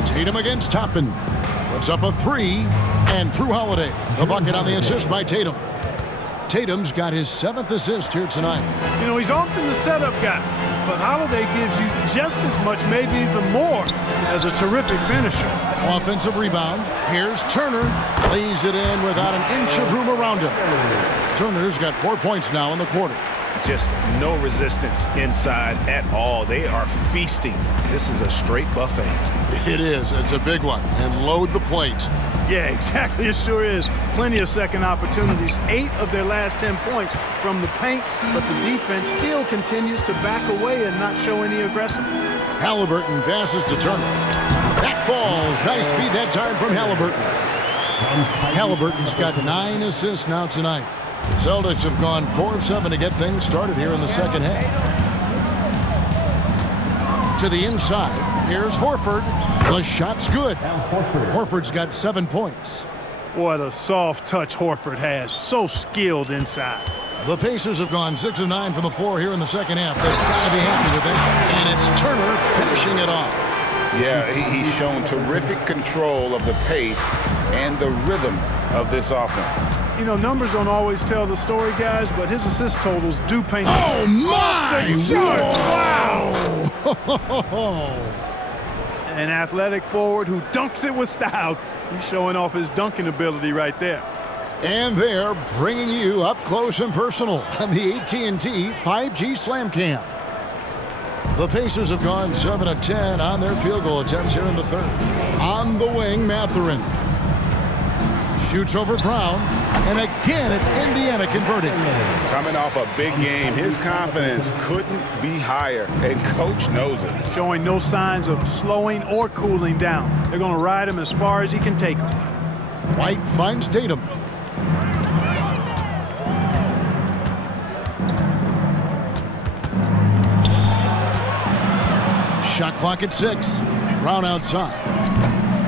Tatum against Toppin. Puts up a 3. And Jrue Holiday, the bucket on the assist by Tatum. Tatum's got his 7th assist here tonight. You know, he's often the setup guy, but Holiday gives you just as much, maybe even more, as a terrific finisher. Offensive rebound. Here's Turner. Lays it in without an inch of room around him. Turner's got 4 points now in the quarter. Just no resistance inside at all. They are feasting. This is a straight buffet. It is. It's a big one. And load the plate. Yeah, exactly. It sure is. Plenty of second opportunities. 8 of their last 10 points from the paint, but the defense still continues to back away and not show any aggression. Haliburton passes to Turner. That falls. Nice feed that time from Haliburton. Haliburton's got 9 assists now tonight. Celtics have gone 4 of 7 to get things started here in the second half. To the inside. Here's Horford. The shot's good. Horford's got 7 points. What a soft touch Horford has. So skilled inside. The Pacers have gone 6 of 9 from the floor here in the second half. They've got to be happy with it. And it's Turner finishing it off. Yeah, he's shown terrific control of the pace and the rhythm of this offense. You know, numbers don't always tell the story, guys, but his assist totals do paint. Oh, my! Wow! An athletic forward who dunks it with style. He's showing off his dunking ability right there. And they're bringing you up close and personal on the AT&T 5G Slam Cam. The Pacers have gone 7 of 10 on their field goal attempts here in the third. On the wing, Mathurin shoots over Brown, and again it's Indiana converting. Coming off a big game, his confidence couldn't be higher, and coach knows it. Showing no signs of slowing or cooling down. They're going to ride him as far as he can take him. White finds Tatum. Shot clock at 6. Brown outside.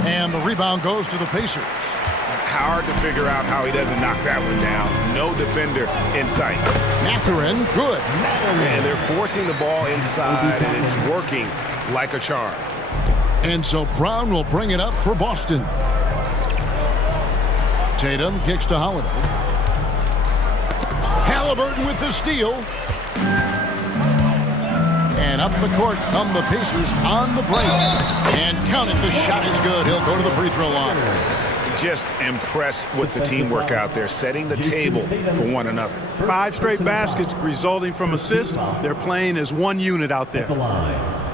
And the rebound goes to the Pacers. Hard to figure out how he doesn't knock that one down. No defender in sight. Mathurin, good. And they're forcing the ball inside, and it's working like a charm. And so Brown will bring it up for Boston. Tatum kicks to Holiday. Haliburton with the steal. And up the court come the Pacers on the break. And count it, the shot is good. He'll go to the free throw line. Just impressed with the teamwork out there, setting the table for one another. 5 straight baskets resulting from assists. They're playing as one unit out there.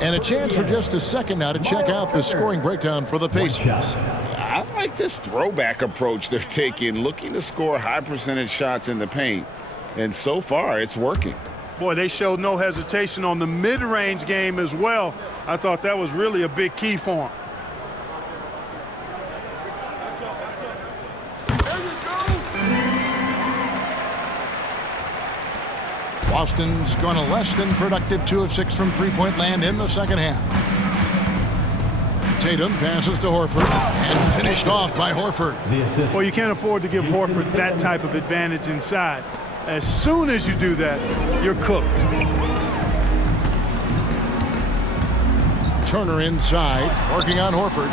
And a chance for just a second now to check out the scoring breakdown for the Pacers. I like this throwback approach they're taking, looking to score high percentage shots in the paint. And so far, it's working. Boy, they showed no hesitation on the mid-range game as well. I thought that was really a big key for them. Boston's gone a less than productive 2 of 6 from three-point land in the second half. Tatum passes to Horford and finished off by Horford. Well, you can't afford to give Horford that type of advantage inside. As soon as you do that, you're cooked. Turner inside, working on Horford.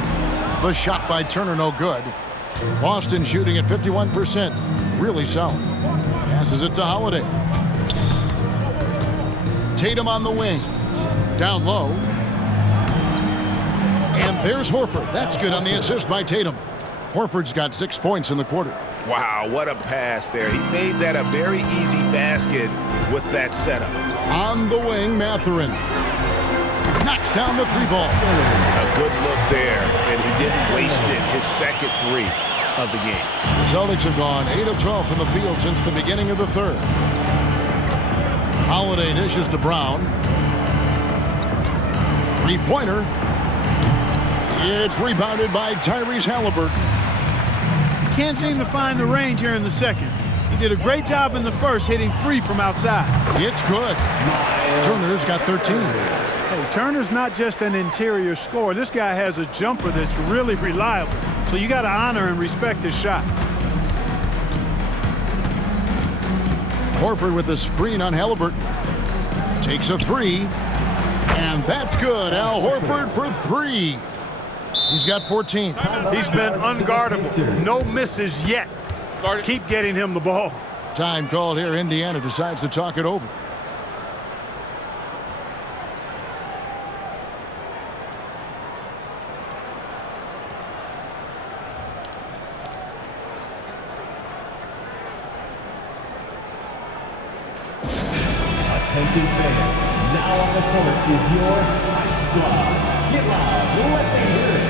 The shot by Turner, no good. Boston shooting at 51%. Really solid. Passes it to Holiday. Tatum on the wing. Down low. And there's Horford. That's good on the assist by Tatum. Horford's got 6 points in the quarter. Wow, what a pass there. He made that a very easy basket with that setup. On the wing, Mathurin knocks down the 3-ball. A good look there, and he didn't waste it. His second 3 of the game. The Celtics have gone 8 of 12 from the field since the beginning of the third. Holiday dishes to Brown. 3-pointer. It's rebounded by Tyrese Haliburton. Can't seem to find the range here in the second. He did a great job in the first, hitting 3 from outside. It's good. Turner's got 13. Hey, Turner's not just an interior scorer. This guy has a jumper that's really reliable. So you got to honor and respect his shot. Horford with the screen on Haliburton. Takes a 3. And that's good. Al Horford for 3. He's got 14. He's been unguardable. No misses yet. Keep getting him the ball. Time called here. Indiana decides to talk it over. Attention fans, now on the court is your Fight Squad. Get loud, let me hear it.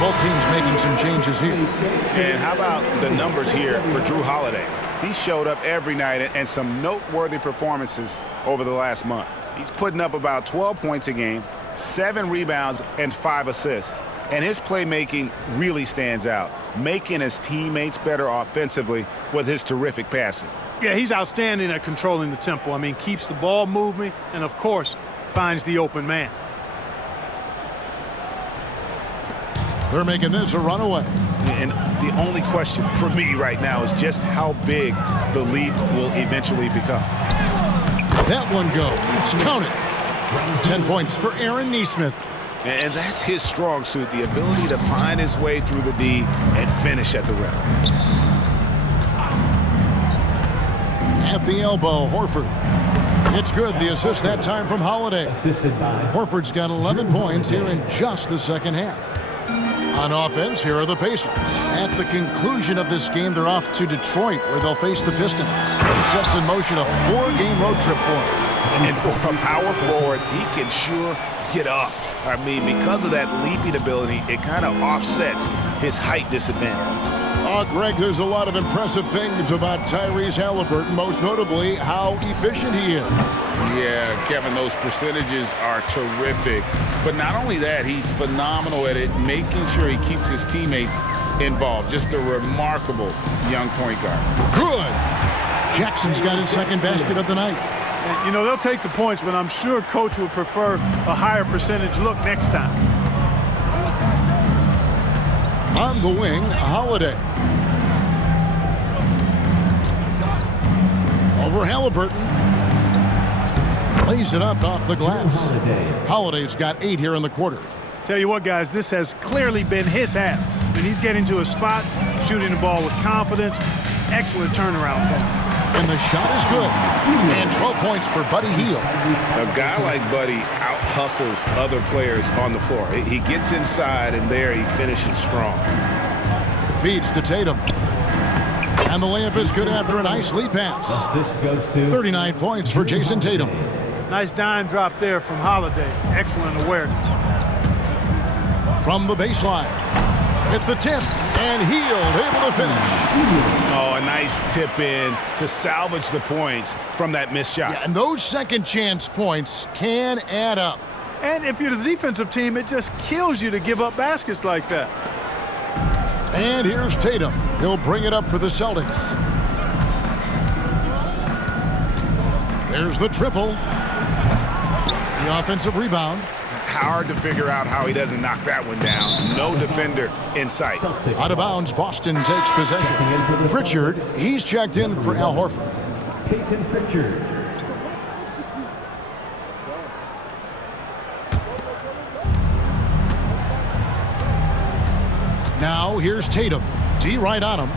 both teams making some changes here. And how about the numbers here for Jrue Holiday? He showed up every night and some noteworthy performances over the last month. He's putting up about 12 points a game, 7 rebounds, and 5 assists. And his playmaking really stands out, making his teammates better offensively with his terrific passing. Yeah, he's outstanding at controlling the tempo. I mean, keeps the ball moving and, of course, finds the open man. They're making this a runaway. And the only question for me right now is just how big the lead will eventually become. That one goes. Count it. 10 points for Aaron Nesmith. And that's his strong suit, the ability to find his way through the D and finish at the rim. At the elbow, Horford. It's good. The assist that time from Holiday. Horford's got 11 points here in just the second half. On offense, here are the Pacers. At the conclusion of this game, they're off to Detroit, where they'll face the Pistons. It sets in motion a 4-game road trip for him. And for a power forward, he can sure get up. I mean, because of that leaping ability, it kind of offsets his height disadvantage. Oh, Greg, there's a lot of impressive things about Tyrese Haliburton, most notably how efficient he is. Yeah, Kevin, those percentages are terrific. But not only that, he's phenomenal at it, making sure he keeps his teammates involved. Just a remarkable young point guard. Good. Jackson's got his second basket of the night. You know, they'll take the points, but I'm sure Coach would prefer a higher percentage look next time. On the wing, Holiday. Over Haliburton. Lays it up off the glass. Holiday's got 8 here in the quarter. Tell you what, guys, this has clearly been his half. When he's getting to a spot, shooting the ball with confidence, excellent turnaround for him. And the shot is good. And 12 points for Buddy Hield. A guy like Buddy out-hustles other players on the floor. He gets inside, and there he finishes strong. Feeds to Tatum. And the layup is good after a nice lead pass. 39 points for Jason Tatum. Nice dime drop there from Holiday. Excellent awareness. From the baseline. Hit the tip. And Hield able to finish. Oh, a nice tip in to salvage the points from that missed shot. Yeah, and those second chance points can add up. And if you're the defensive team, it just kills you to give up baskets like that. And here's Tatum. He'll bring it up for the Celtics. There's the triple. The offensive rebound. Hard to figure out how he doesn't knock that one down. No defender in sight. Out of bounds, Boston takes possession. Pritchard, he's checked in for Al Horford. Peyton Pritchard. Now here's Tatum. D right on him.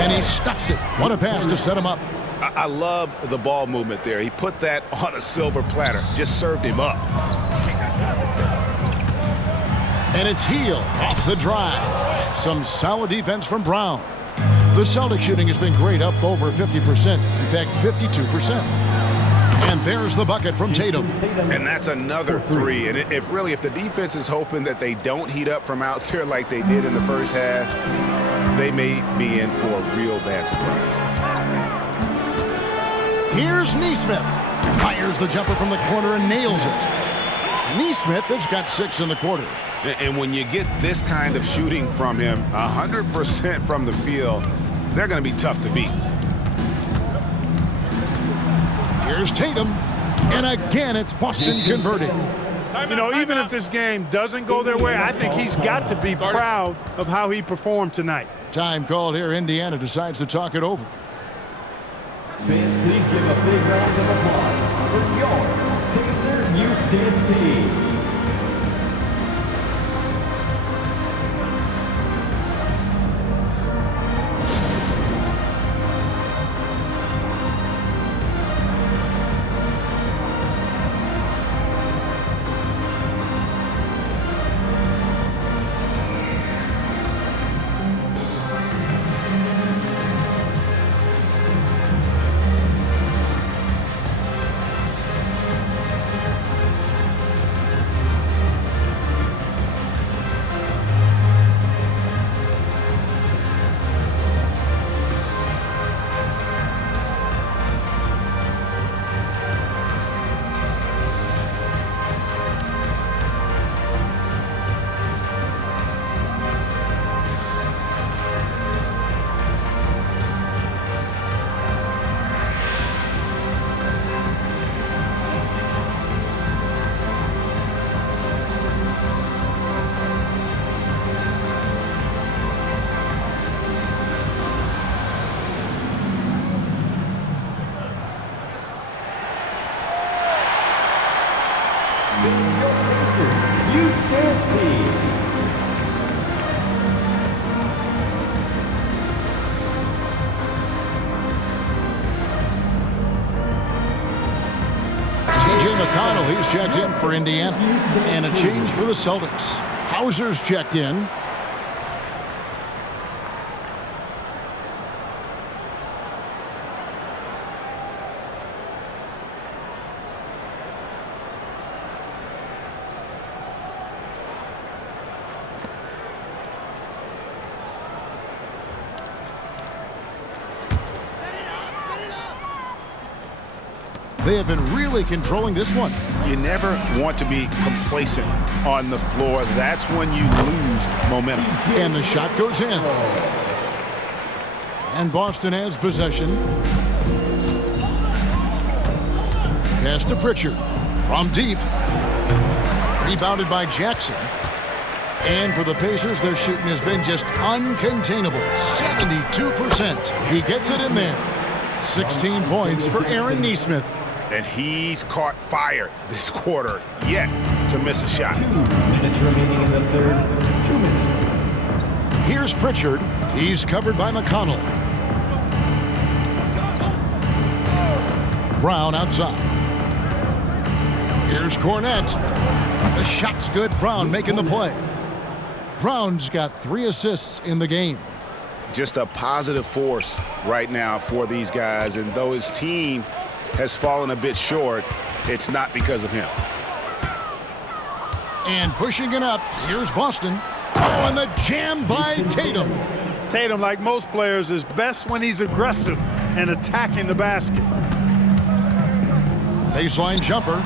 And he stuffs it. What a pass to set him up. I love the ball movement there. He put that on a silver platter. Just served him up. And it's Hield off the drive. Some solid defense from Brown. The Celtic shooting has been great, up over 50%. In fact, 52%. And there's the bucket from Tatum. And that's another 3. And if the defense is hoping that they don't heat up from out there like they did in the first half, they may be in for a real bad surprise. Here's Nesmith. Fires the jumper from the corner and nails it. Nesmith has got 6 in the quarter. And when you get this kind of shooting from him, 100% from the field, they're going to be tough to beat. Here's Tatum. And again, it's Boston converting. You know, even if this game doesn't go their way, I think he's got to be proud of how he performed tonight. Time called here. Indiana decides to talk it over. Fans, please give a big round of applause for your Pacers Youth Dance Team. Youth Dance Team. TJ McConnell, he's checked in for Indiana. And a change for the Celtics. Hauser's checked in. They have been really controlling this one. You never want to be complacent on the floor. That's when you lose momentum. And the shot goes in. And Boston has possession. Pass to Pritchard. From deep. Rebounded by Jackson. And for the Pacers, their shooting has been just uncontainable. 72%. He gets it in there. 16 points for Aaron Nesmith. And he's caught fire this quarter, yet to miss a shot. 2 minutes remaining in the third. 2 minutes. Here's Pritchard. He's covered by McConnell. Brown outside. Here's Cornette. The shot's good. Brown making the play. Brown's got 3 assists in the game. Just a positive force right now for these guys. And though his team has fallen a bit short, it's not because of him. And pushing it up, here's Boston. Oh, and the jam by Tatum. Tatum, like most players, is best when he's aggressive and attacking the basket. Baseline jumper.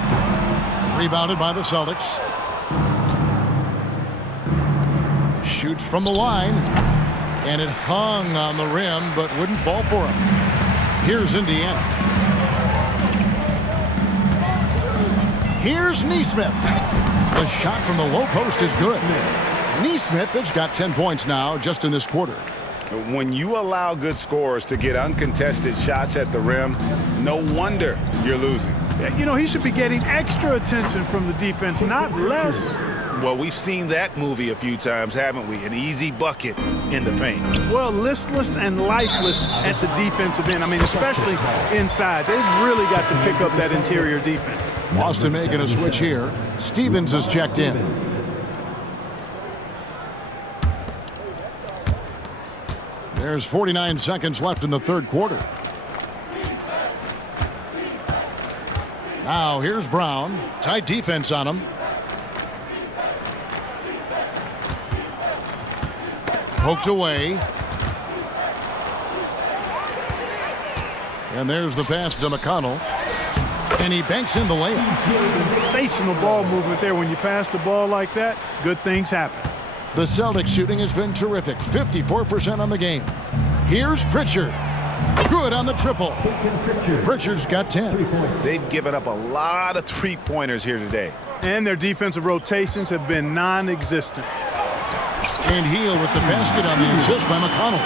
Rebounded by the Celtics. Shoots from the line. And it hung on the rim, but wouldn't fall for him. Here's Indiana. Here's Nesmith. The shot from the low post is good. Nesmith has got 10 points now just in this quarter. When you allow good scorers to get uncontested shots at the rim, no wonder you're losing. You know, he should be getting extra attention from the defense, not less. Well, we've seen that movie a few times, haven't we? An easy bucket in the paint. Well, listless and lifeless at the defensive end. I mean, especially inside. They've really got to pick up that interior defense. Boston making a switch here. Stevens is checked in. There's 49 seconds left in the third quarter. Now here's Brown. Tight defense on him. Poked away. And there's the pass to McConnell. And he banks in the layup. Sensational ball movement there. When you pass the ball like that, good things happen. The Celtics shooting has been terrific. 54% on the game. Here's Pritchard. Good on the triple. Pritchard's got 10. They've given up a lot of three-pointers here today. And their defensive rotations have been non-existent. And Heel with the basket on the assist by McConnell.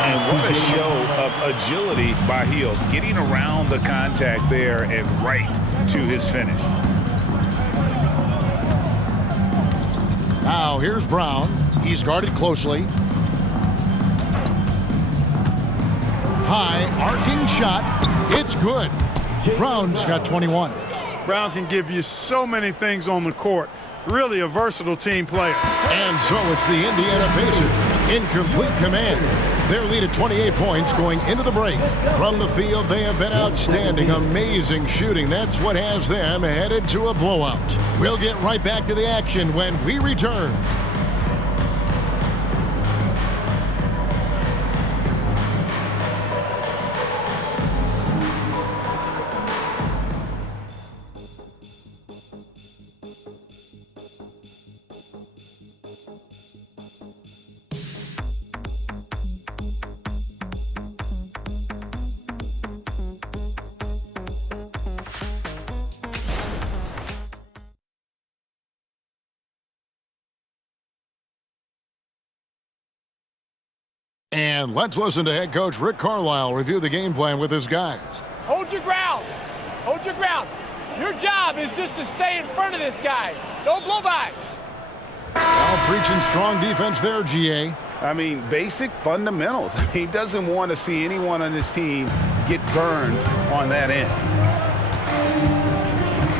And what a show of agility by Heel, getting around the contact there and right to his finish. Now here's Brown. He's guarded closely. High arcing shot. It's good. Brown's got 21. Brown can give you so many things on the court. Really a versatile team player. And so it's the Indiana Pacers in complete command. Their lead at 28 points going into the break. From the field, they have been outstanding. Amazing shooting. That's what has them headed to a blowout. We'll get right back to the action when we return. And let's listen to head coach Rick Carlisle review the game plan with his guys. Hold your ground. Hold your ground. Your job is just to stay in front of this guy. Don't blow by. preaching strong defense there, GA. I mean, basic fundamentals. He doesn't want to see anyone on this team get burned on that end.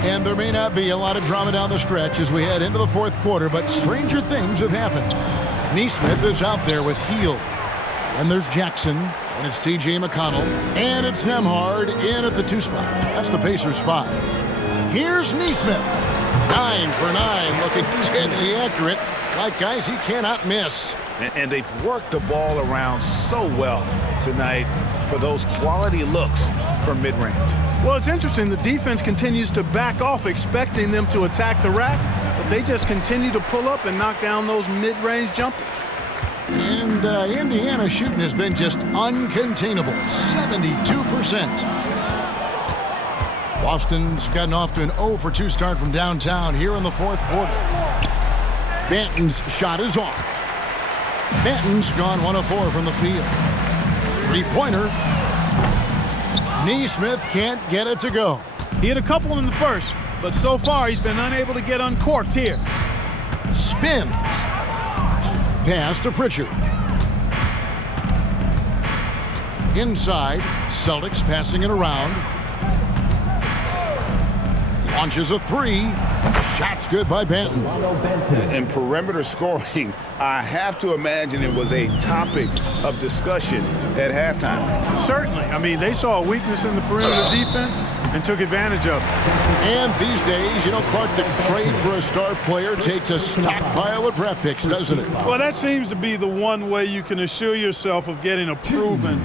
And there may not be a lot of drama down the stretch as we head into the fourth quarter, but stranger things have happened. Neesmith is out there with Hield. And there's Jackson, and it's T.J. McConnell, and it's Nembhard in at the 2 spot. That's the Pacers 5. Here's Neesmith. 9 for 9, looking deadly accurate, like guys he cannot miss. And they've worked the ball around so well tonight for those quality looks from mid-range. Well, it's interesting. The defense continues to back off, expecting them to attack the rack, but they just continue to pull up and knock down those mid-range jumpers. And Indiana shooting has been just uncontainable, 72%. Boston's gotten off to an 0 for 2 start from downtown here in the fourth quarter. Banton's shot is off. Banton's gone 1 of 4 from the field. Three-pointer. Neesmith can't get it to go. He had a couple in the first, but so far he's been unable to get uncorked here. Spins. Pass to Pritchard. Inside, Celtics passing it around. Launches a 3. Shot's good by Banton. In perimeter scoring, I have to imagine it was a topic of discussion at halftime. Certainly. I mean, they saw a weakness in the perimeter defense and took advantage of it. And these days, you know, Clark, the trade for a star player takes a stockpile of draft picks, doesn't it? Well, that seems to be the one way you can assure yourself of getting a proven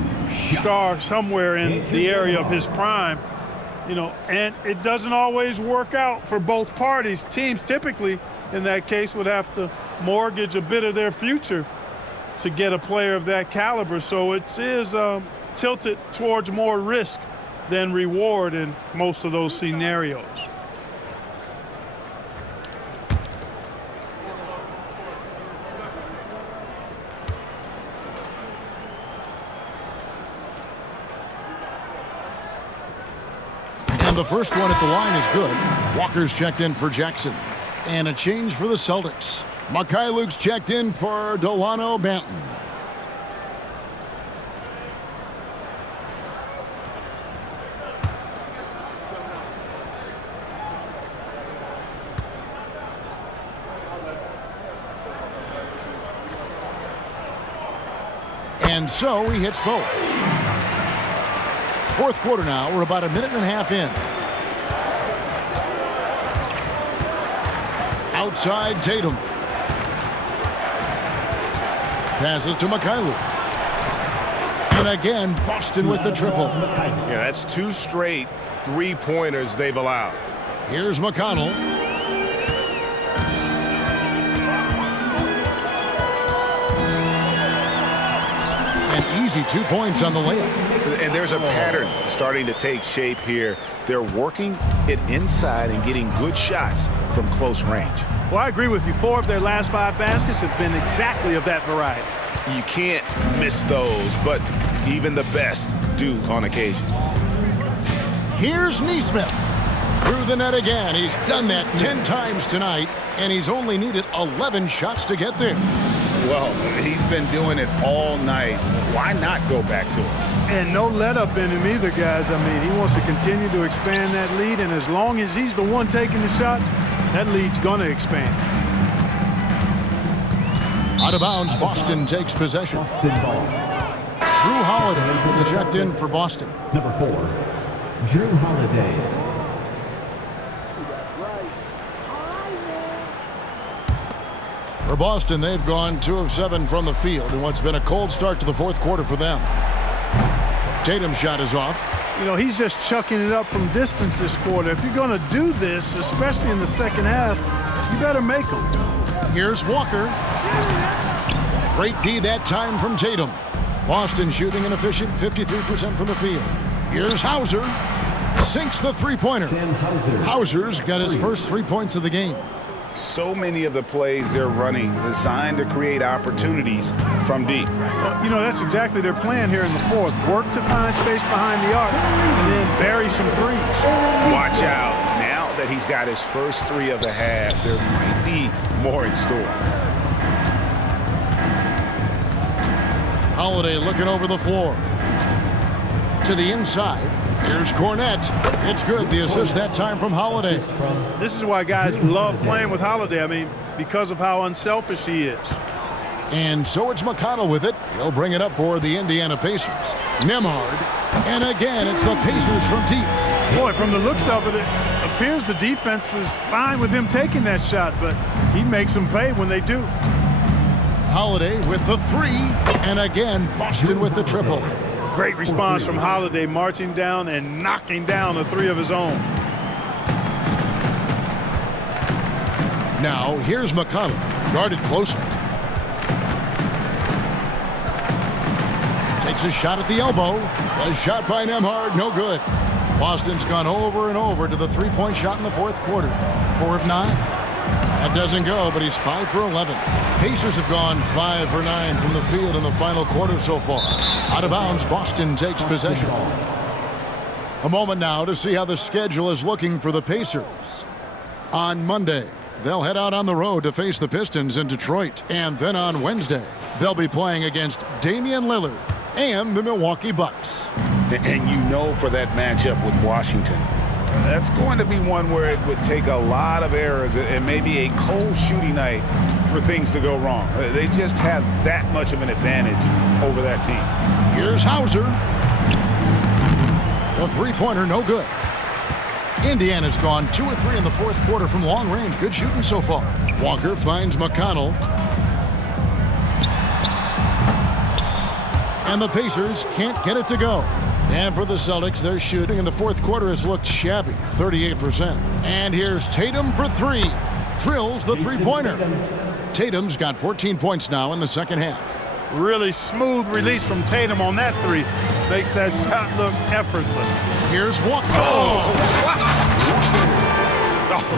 star somewhere in the area of his prime. You know, and it doesn't always work out for both parties. Teams typically, in that case, would have to mortgage a bit of their future to get a player of that caliber. So it is tilted towards more risk than reward in most of those scenarios. And the first one at the line is good. Walker's checked in for Jackson. And a change for the Celtics. Mikhailuk's checked in for Delano Banton. And so he hits both. Fourth quarter now. We're about a minute and a half in. Outside Tatum. Passes to Mikhailuk. And again, Boston with the triple. Yeah, that's 2 straight three-pointers they've allowed. Here's McConnell. An easy 2 points on the layup. And there's a pattern starting to take shape here. They're working it inside and getting good shots from close range. Well, I agree with you. 4 of their last 5 baskets have been exactly of that variety. You can't miss those, but even the best do on occasion. Here's Neesmith. Through the net again. He's done that 10 times tonight, and he's only needed 11 shots to get there. Well, he's been doing it all night. Why not go back to it? And no let-up in him either, guys. I mean, he wants to continue to expand that lead, and as long as he's the one taking the shots, that lead's going to expand. Out of bounds, Boston takes possession. Jrue Holiday is checked in for Boston. Number 4, Jrue Holiday. For Boston, they've gone 2 of 7 from the field in what's been a cold start to the fourth quarter for them. Tatum's shot is off. You know, he's just chucking it up from distance this quarter. If you're going to do this, especially in the second half, you better make them. Here's Walker. Great D that time from Tatum. Boston shooting an efficient 53% from the field. Here's Hauser. Sinks the three-pointer. Hauser's got his first 3 points of the game. So many of the plays they're running designed to create opportunities from deep. Well, you know, that's exactly their plan here in the fourth. Work to find space behind the arc and then bury some threes. Watch out. Now that he's got his first 3 of the half, there might be more in store. Holiday looking over the floor. To the inside. Here's Cornette. It's good. The assist that time from Holiday. This is why guys love playing with Holiday. I mean, because of how unselfish he is. And so it's McConnell with it. He'll bring it up for the Indiana Pacers. Nembhard. And again, it's the Pacers from deep. Boy, from the looks of it, it appears the defense is fine with him taking that shot, but he makes them pay when they do. Holiday with the three. And again, Boston with the triple. Great response from Holiday, marching down and knocking down a three of his own. Now, here's McConnell, guarded closer. Takes a shot at the elbow. A shot by Nembhard, no good. Boston's gone over and over to the three-point shot in the fourth quarter. 4 of 9. That doesn't go, but he's 5 for 11. Pacers have gone 5 for 9 from the field in the final quarter so far. Out of bounds, Boston takes possession. A moment now to see how the schedule is looking for the Pacers. On Monday, they'll head out on the road to face the Pistons in Detroit. And then on Wednesday, they'll be playing against Damian Lillard and the Milwaukee Bucks. And you know for that matchup with Washington, that's going to be one where it would take a lot of errors and maybe a cold shooting night for things to go wrong. They just have that much of an advantage over that team. Here's Hauser. The three-pointer, no good. Indiana's gone 2 of 3 in the fourth quarter from long range. Good shooting so far. Walker finds McConnell. And the Pacers can't get it to go. And for the Celtics, their shooting in the fourth quarter has looked shabby, 38%. And here's Tatum for 3. Drills the three-pointer. Tatum's got 14 points now in the second half. Really smooth release from Tatum on that three. Makes that shot look effortless. Here's Walker. Oh,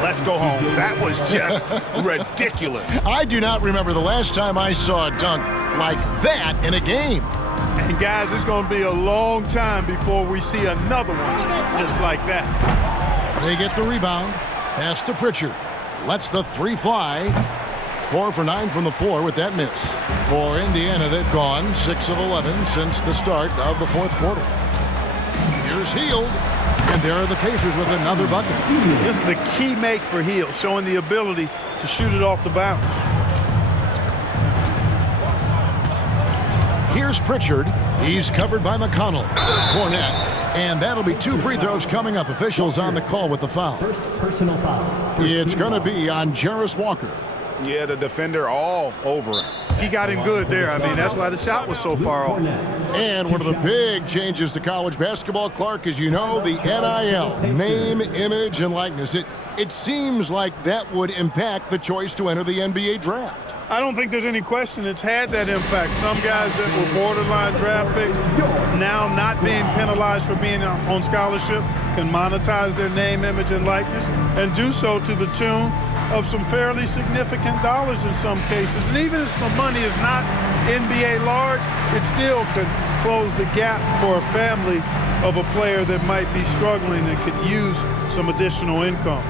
let's go home. That was just ridiculous. I do not remember the last time I saw a dunk like that in a game. And guys, it's going to be a long time before we see another one just like that. They get the rebound. Pass to Pritchard. Lets the three fly. 4 for 9 from the floor with that miss. For Indiana, they've gone 6 of 11 since the start of the fourth quarter. Here's Hield. And there are the Pacers with another bucket. This is a key make for Hield, showing the ability to shoot it off the bounce. Here's Pritchard. He's covered by McConnell. Cornette. And that'll be 2 free throws coming up. Officials on the call with the foul. First personal foul. It's going to be on Jrue Walker. Yeah, the defender all over him. He got him good there. I mean, that's why the shot was so far off. And one of the big changes to college basketball, Clark, as you know, the NIL, name, image, and likeness. It seems like that would impact the choice to enter the NBA draft. I don't think there's any question it's had that impact. Some guys that were borderline draft picks now not being penalized for being on scholarship can monetize their name, image, and likeness and do so to the tune of some fairly significant dollars in some cases. And even if the money is not NBA large, it still could close the gap for a family of a player that might be struggling and could use some additional income.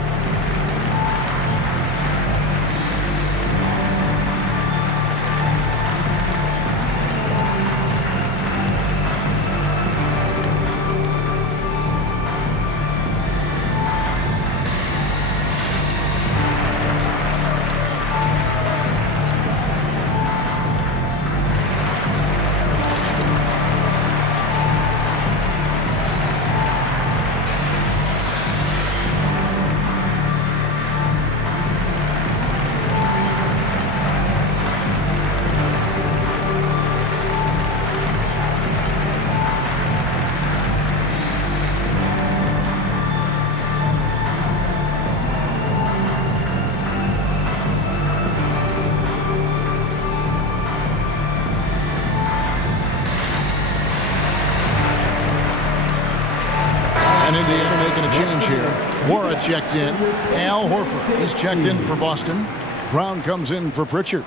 And Indiana making a change here. Mora checked in. Al Horford, he's checked in for Boston. Brown comes in for Pritchard.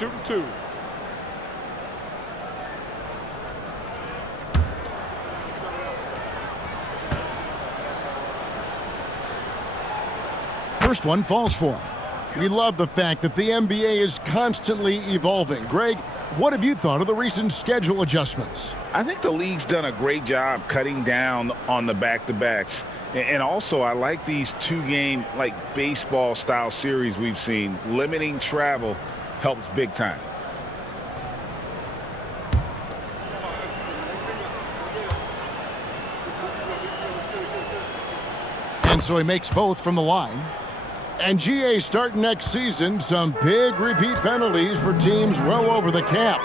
shooting 2. First one falls for him. We love the fact that the NBA is constantly evolving. Greg, what have you thought of the recent schedule adjustments? I think the league's done a great job cutting down on the back-to-backs. And also, I like these 2-game, like, baseball-style series we've seen. Limiting travel helps big time. And so he makes both from the line. And GA starting next season, some big repeat penalties for teams well over the cap.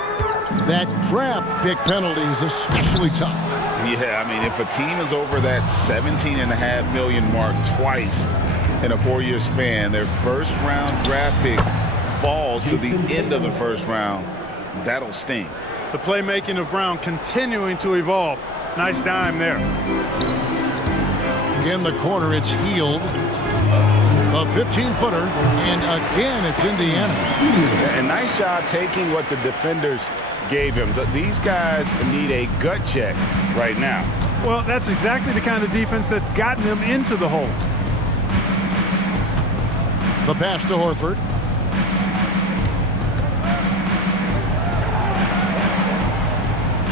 That draft pick penalty is especially tough. Yeah, I mean, if a team is over that $17.5 million mark twice in a 4-year span, their first-round draft pick falls to the end of the first round, that'll sting. The playmaking of Brown continuing to evolve. Nice dime there. In the corner, it's Healed. A 15-footer, and again, it's Indiana. And nice job taking what the defenders gave him. These guys need a gut check right now. Well, that's exactly the kind of defense that's gotten them into the hole. The pass to Horford.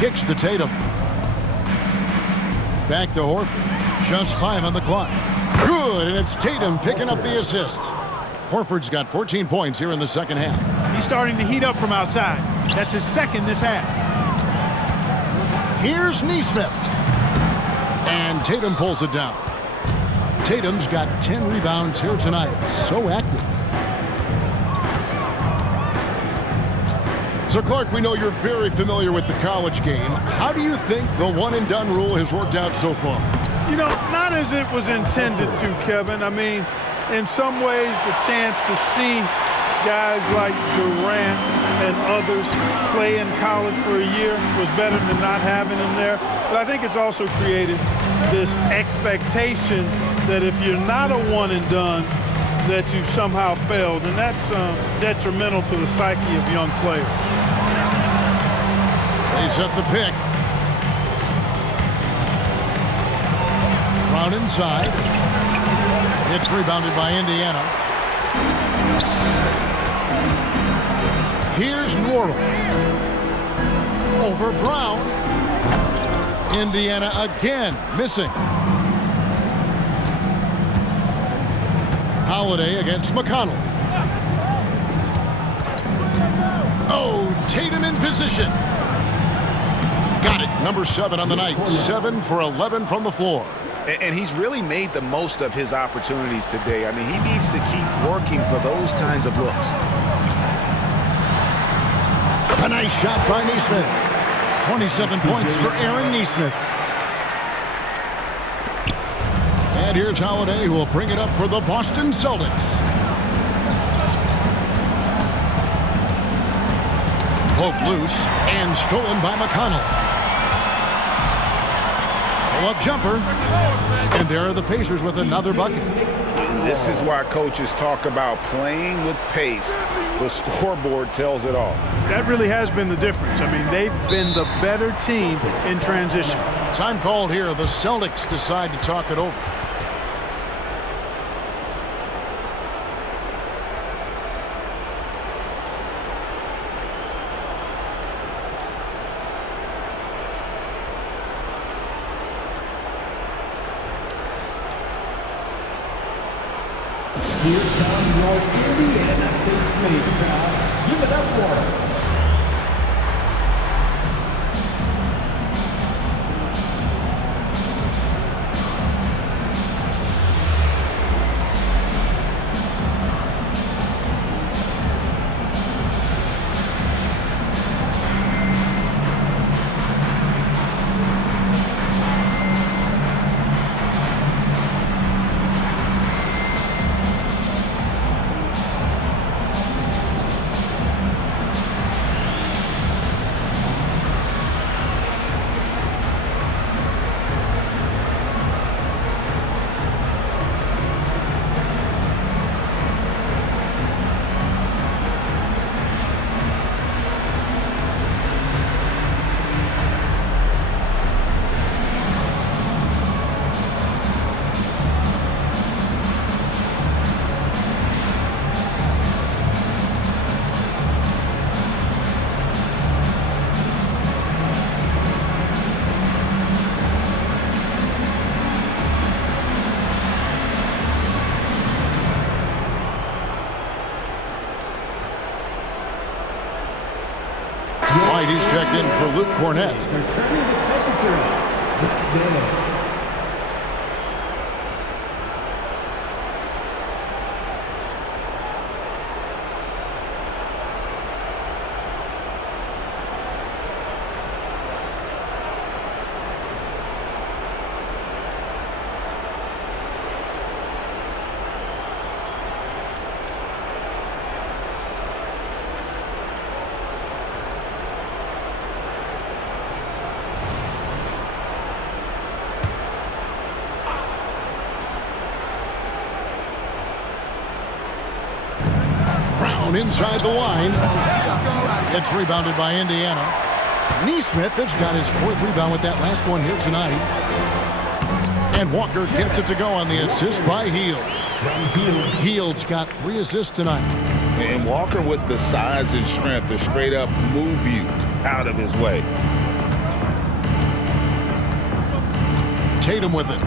Kicks to Tatum. Back to Horford. Just 5 on the clock. Good, and it's Tatum picking up the assist. Horford's got 14 points here in the second half. He's starting to heat up from outside. That's his second this half. Here's Nesmith. And Tatum pulls it down. Tatum's got 10 rebounds here tonight. So active. So, Clark, we know you're very familiar with the college game. How do you think the one-and-done rule has worked out so far? You know, not as it was intended to, Kevin. I mean, in some ways, the chance to see guys like Durant and others play in college for a year was better than not having them there. But I think it's also created this expectation that if you're not a one-and-done, that you've somehow failed. And that's detrimental to the psyche of young players. They set the pick. Brown inside. It's rebounded by Indiana. Here's Norrell. Over Brown. Indiana again missing. Holiday against McConnell. Oh, Tatum in position. Got it. Number 7 on the night. 7 for 11 from the floor. And he's really made the most of his opportunities today. I mean, he needs to keep working for those kinds of looks. A nice shot by Nesmith. 27 points for Aaron Nesmith. And here's Holiday, who will bring it up for the Boston Celtics. Poked loose and stolen by McConnell. Pull-up jumper. And there are the Pacers with another bucket. And this is why coaches talk about playing with pace. The scoreboard tells it all. That really has been the difference. I mean, they've been the better team in transition. Time called here. The Celtics decide to talk it over. Here comes your Indianapolis crowd. Give it up for him. right, he's checked in for Luke Cornett. Turning the temperature up. Next day. Inside the line. It's rebounded by Indiana. Neesmith has got his 4th rebound with that last one here tonight. And Walker gets it to go on the assist by Hield. Hield's got 3 assists tonight. And Walker with the size and strength to straight up move you out of his way. Tatum with it.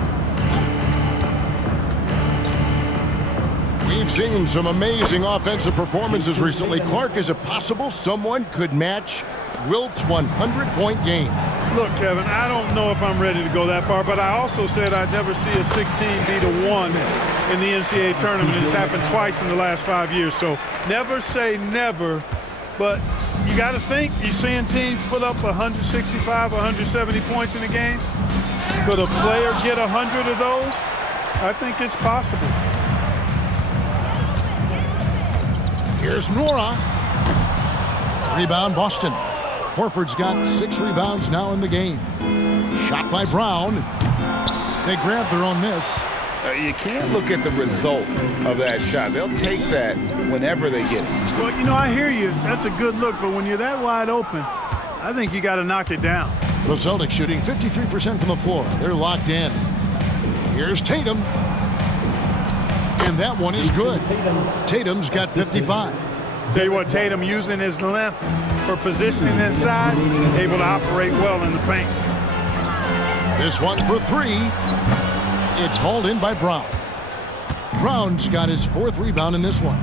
We've seen some amazing offensive performances recently. Clark, is it possible someone could match Wilt's 100-point game? Look, Kevin, I don't know if I'm ready to go that far, but I also said I'd never see a 16 beat a 1 in the NCAA tournament. It's happened twice in the last 5 years, so never say never. But you got to think, you're seeing teams put up 165, 170 points in a game. Could a player get 100 of those? I think it's possible. Here's Nora. Rebound, Boston. Horford's got 6 rebounds now in the game. Shot by Brown. They grab their own miss. You can't look at the result of that shot. They'll take that whenever they get it. Well, you know, I hear you. That's a good look, but when you're that wide open, I think you got to knock it down. The Celtics shooting 53% from the floor. They're locked in. Here's Tatum. And that one is good. Tatum's got 55. Tell you what, Tatum using his length for positioning inside, able to operate well in the paint. This one for 3. It's hauled in by Brown. Brown's got his 4th rebound in this one.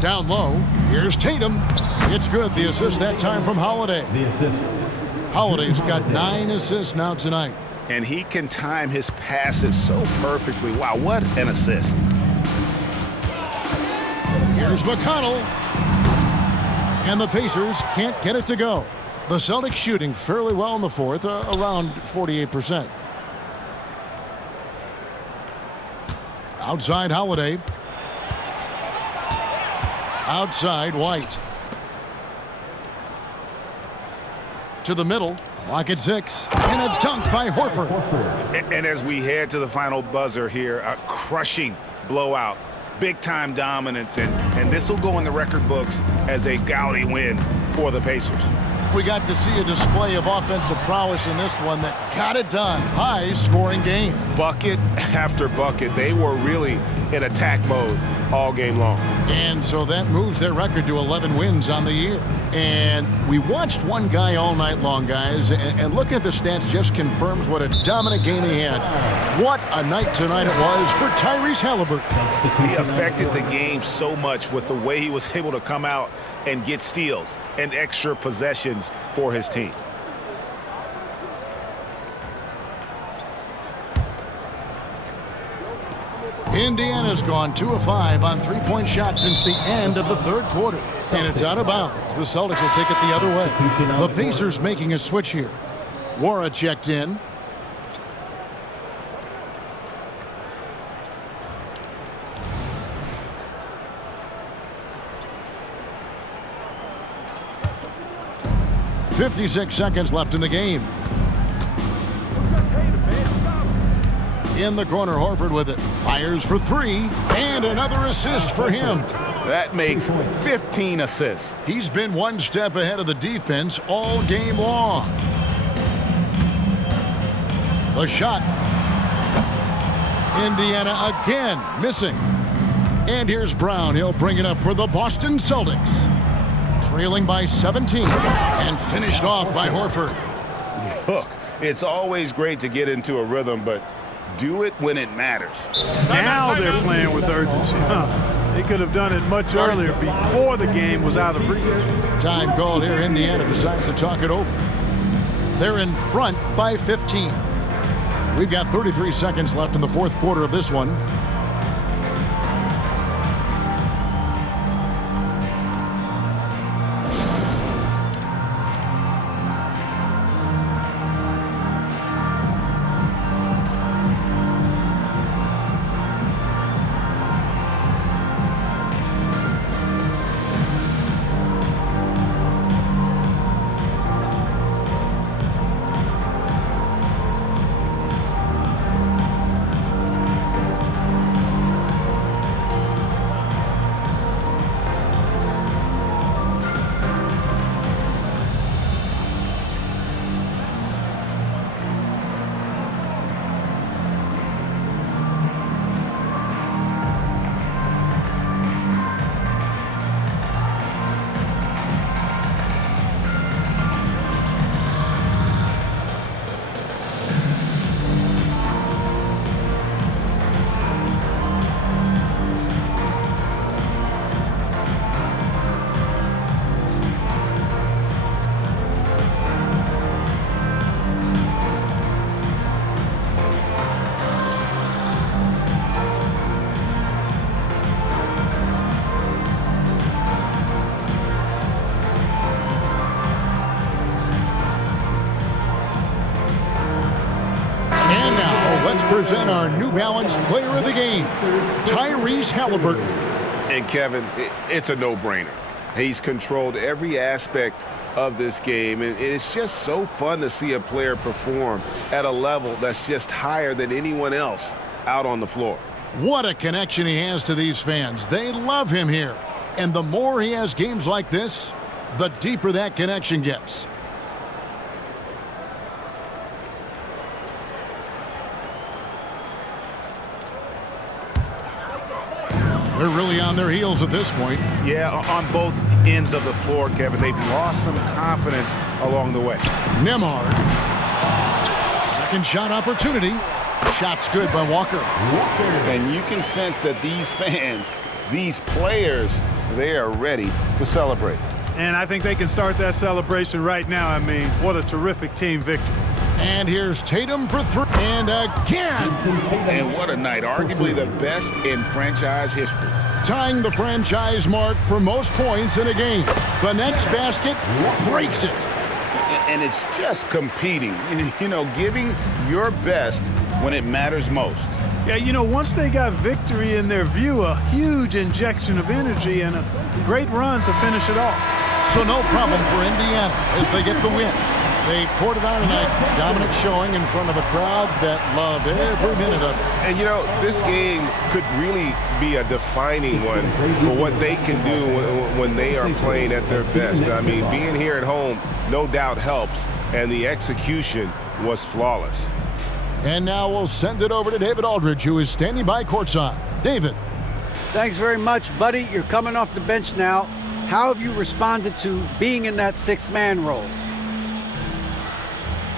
Down low, here's Tatum. It's good. The assist that time from Holiday. The assist. Holiday's got 9 assists now tonight. And he can time his passes so perfectly. Wow, what an assist. Here's McConnell. And the Pacers can't get it to go. The Celtics shooting fairly well in the 4th, around 48%. Outside Holiday. Outside White. To the middle. Clock at 6. And a dunk by Horford. And as we head to the final buzzer here, a crushing blowout. Big-time dominance, and this will go in the record books as a gaudy win for the Pacers. We got to see a display of offensive prowess in this one that got it done. High-scoring game. Bucket after bucket. They were really in attack mode all game long. And so that moves their record to 11 wins on the year. And we watched one guy all night long, guys, and looking at the stats just confirms what a dominant game he had. What a night tonight it was for Tyrese Haliburton. He affected the game so much with the way he was able to come out and get steals and extra possessions for his team. Indiana's gone 2 of 5 on 3-point shots since the end of the 3rd quarter. And it's out of bounds. The Celtics will take it the other way. The Pacers making a switch here. Wara checked in. .56 seconds left in the game. In the corner, Horford with it. Fires for 3. And another assist for him. That makes 15 assists. He's been one step ahead of the defense all game long. The shot. Indiana again missing. And here's Brown. He'll bring it up for the Boston Celtics. Trailing by 17. And finished off by Horford. Look, it's always great to get into a rhythm, but do it when it matters. Now they're playing with urgency. They could have done it much earlier, before the game was out of reach. Time called here. Indiana decides to talk it over. They're in front by 15. We've got 33 seconds left in the fourth quarter of this one. Let's present our New Balance Player of the Game, Tyrese Haliburton. And Kevin, it's a no-brainer. He's controlled every aspect of this game, and it's just so fun to see a player perform at a level that's just higher than anyone else out on the floor. What a connection he has to these fans. They love him here. And the more he has games like this, the deeper that connection gets. They're really on their heels at this point. Yeah, on both ends of the floor, Kevin. They've lost some confidence along the way. Nembhard. Second shot opportunity. Shot's good by Walker. And you can sense that these fans, these players, they are ready to celebrate. And I think they can start that celebration right now. I mean, what a terrific team victory. And here's Tatum for three. And again. And what a night. Arguably the best in franchise history. Tying the franchise mark for most points in a game. The next basket breaks it. And it's just competing. You know, giving your best when it matters most. Yeah, you know, once they got victory in their view, a huge injection of energy and a great run to finish it off. So no problem for Indiana as they get the win. They poured it on tonight. Dominant showing in front of a crowd that loved every minute of it. And, you know, this game could really be a defining one for what they can do when they are playing at their best. I mean, being here at home no doubt helps, and the execution was flawless. And now we'll send it over to David Aldridge, who is standing by courtside. David. Thanks very much, buddy. You're coming off the bench now. How have you responded to being in that sixth-man role?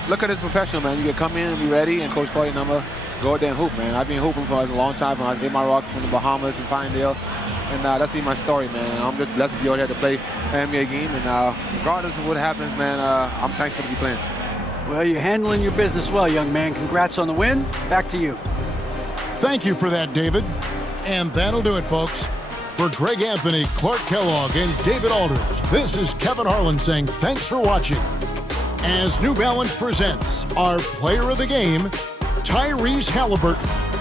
Look at this professional, man. You can come in and be ready, and Coach call your number, go out there and hoop, man. I've been hooping for a long time. I was in my rock from the Bahamas and Pinedale, and that's been my story, man. And I'm just blessed to be out here to play an NBA game, and regardless of what happens, man, I'm thankful to be playing. Well, you're handling your business well, young man. Congrats on the win. Back to you. Thank you for that, David. And that'll do it, folks. For Greg Anthony, Clark Kellogg, and David Aldridge, this is Kevin Harlan saying thanks for watching. As New Balance presents our player of the game, Tyrese Haliburton.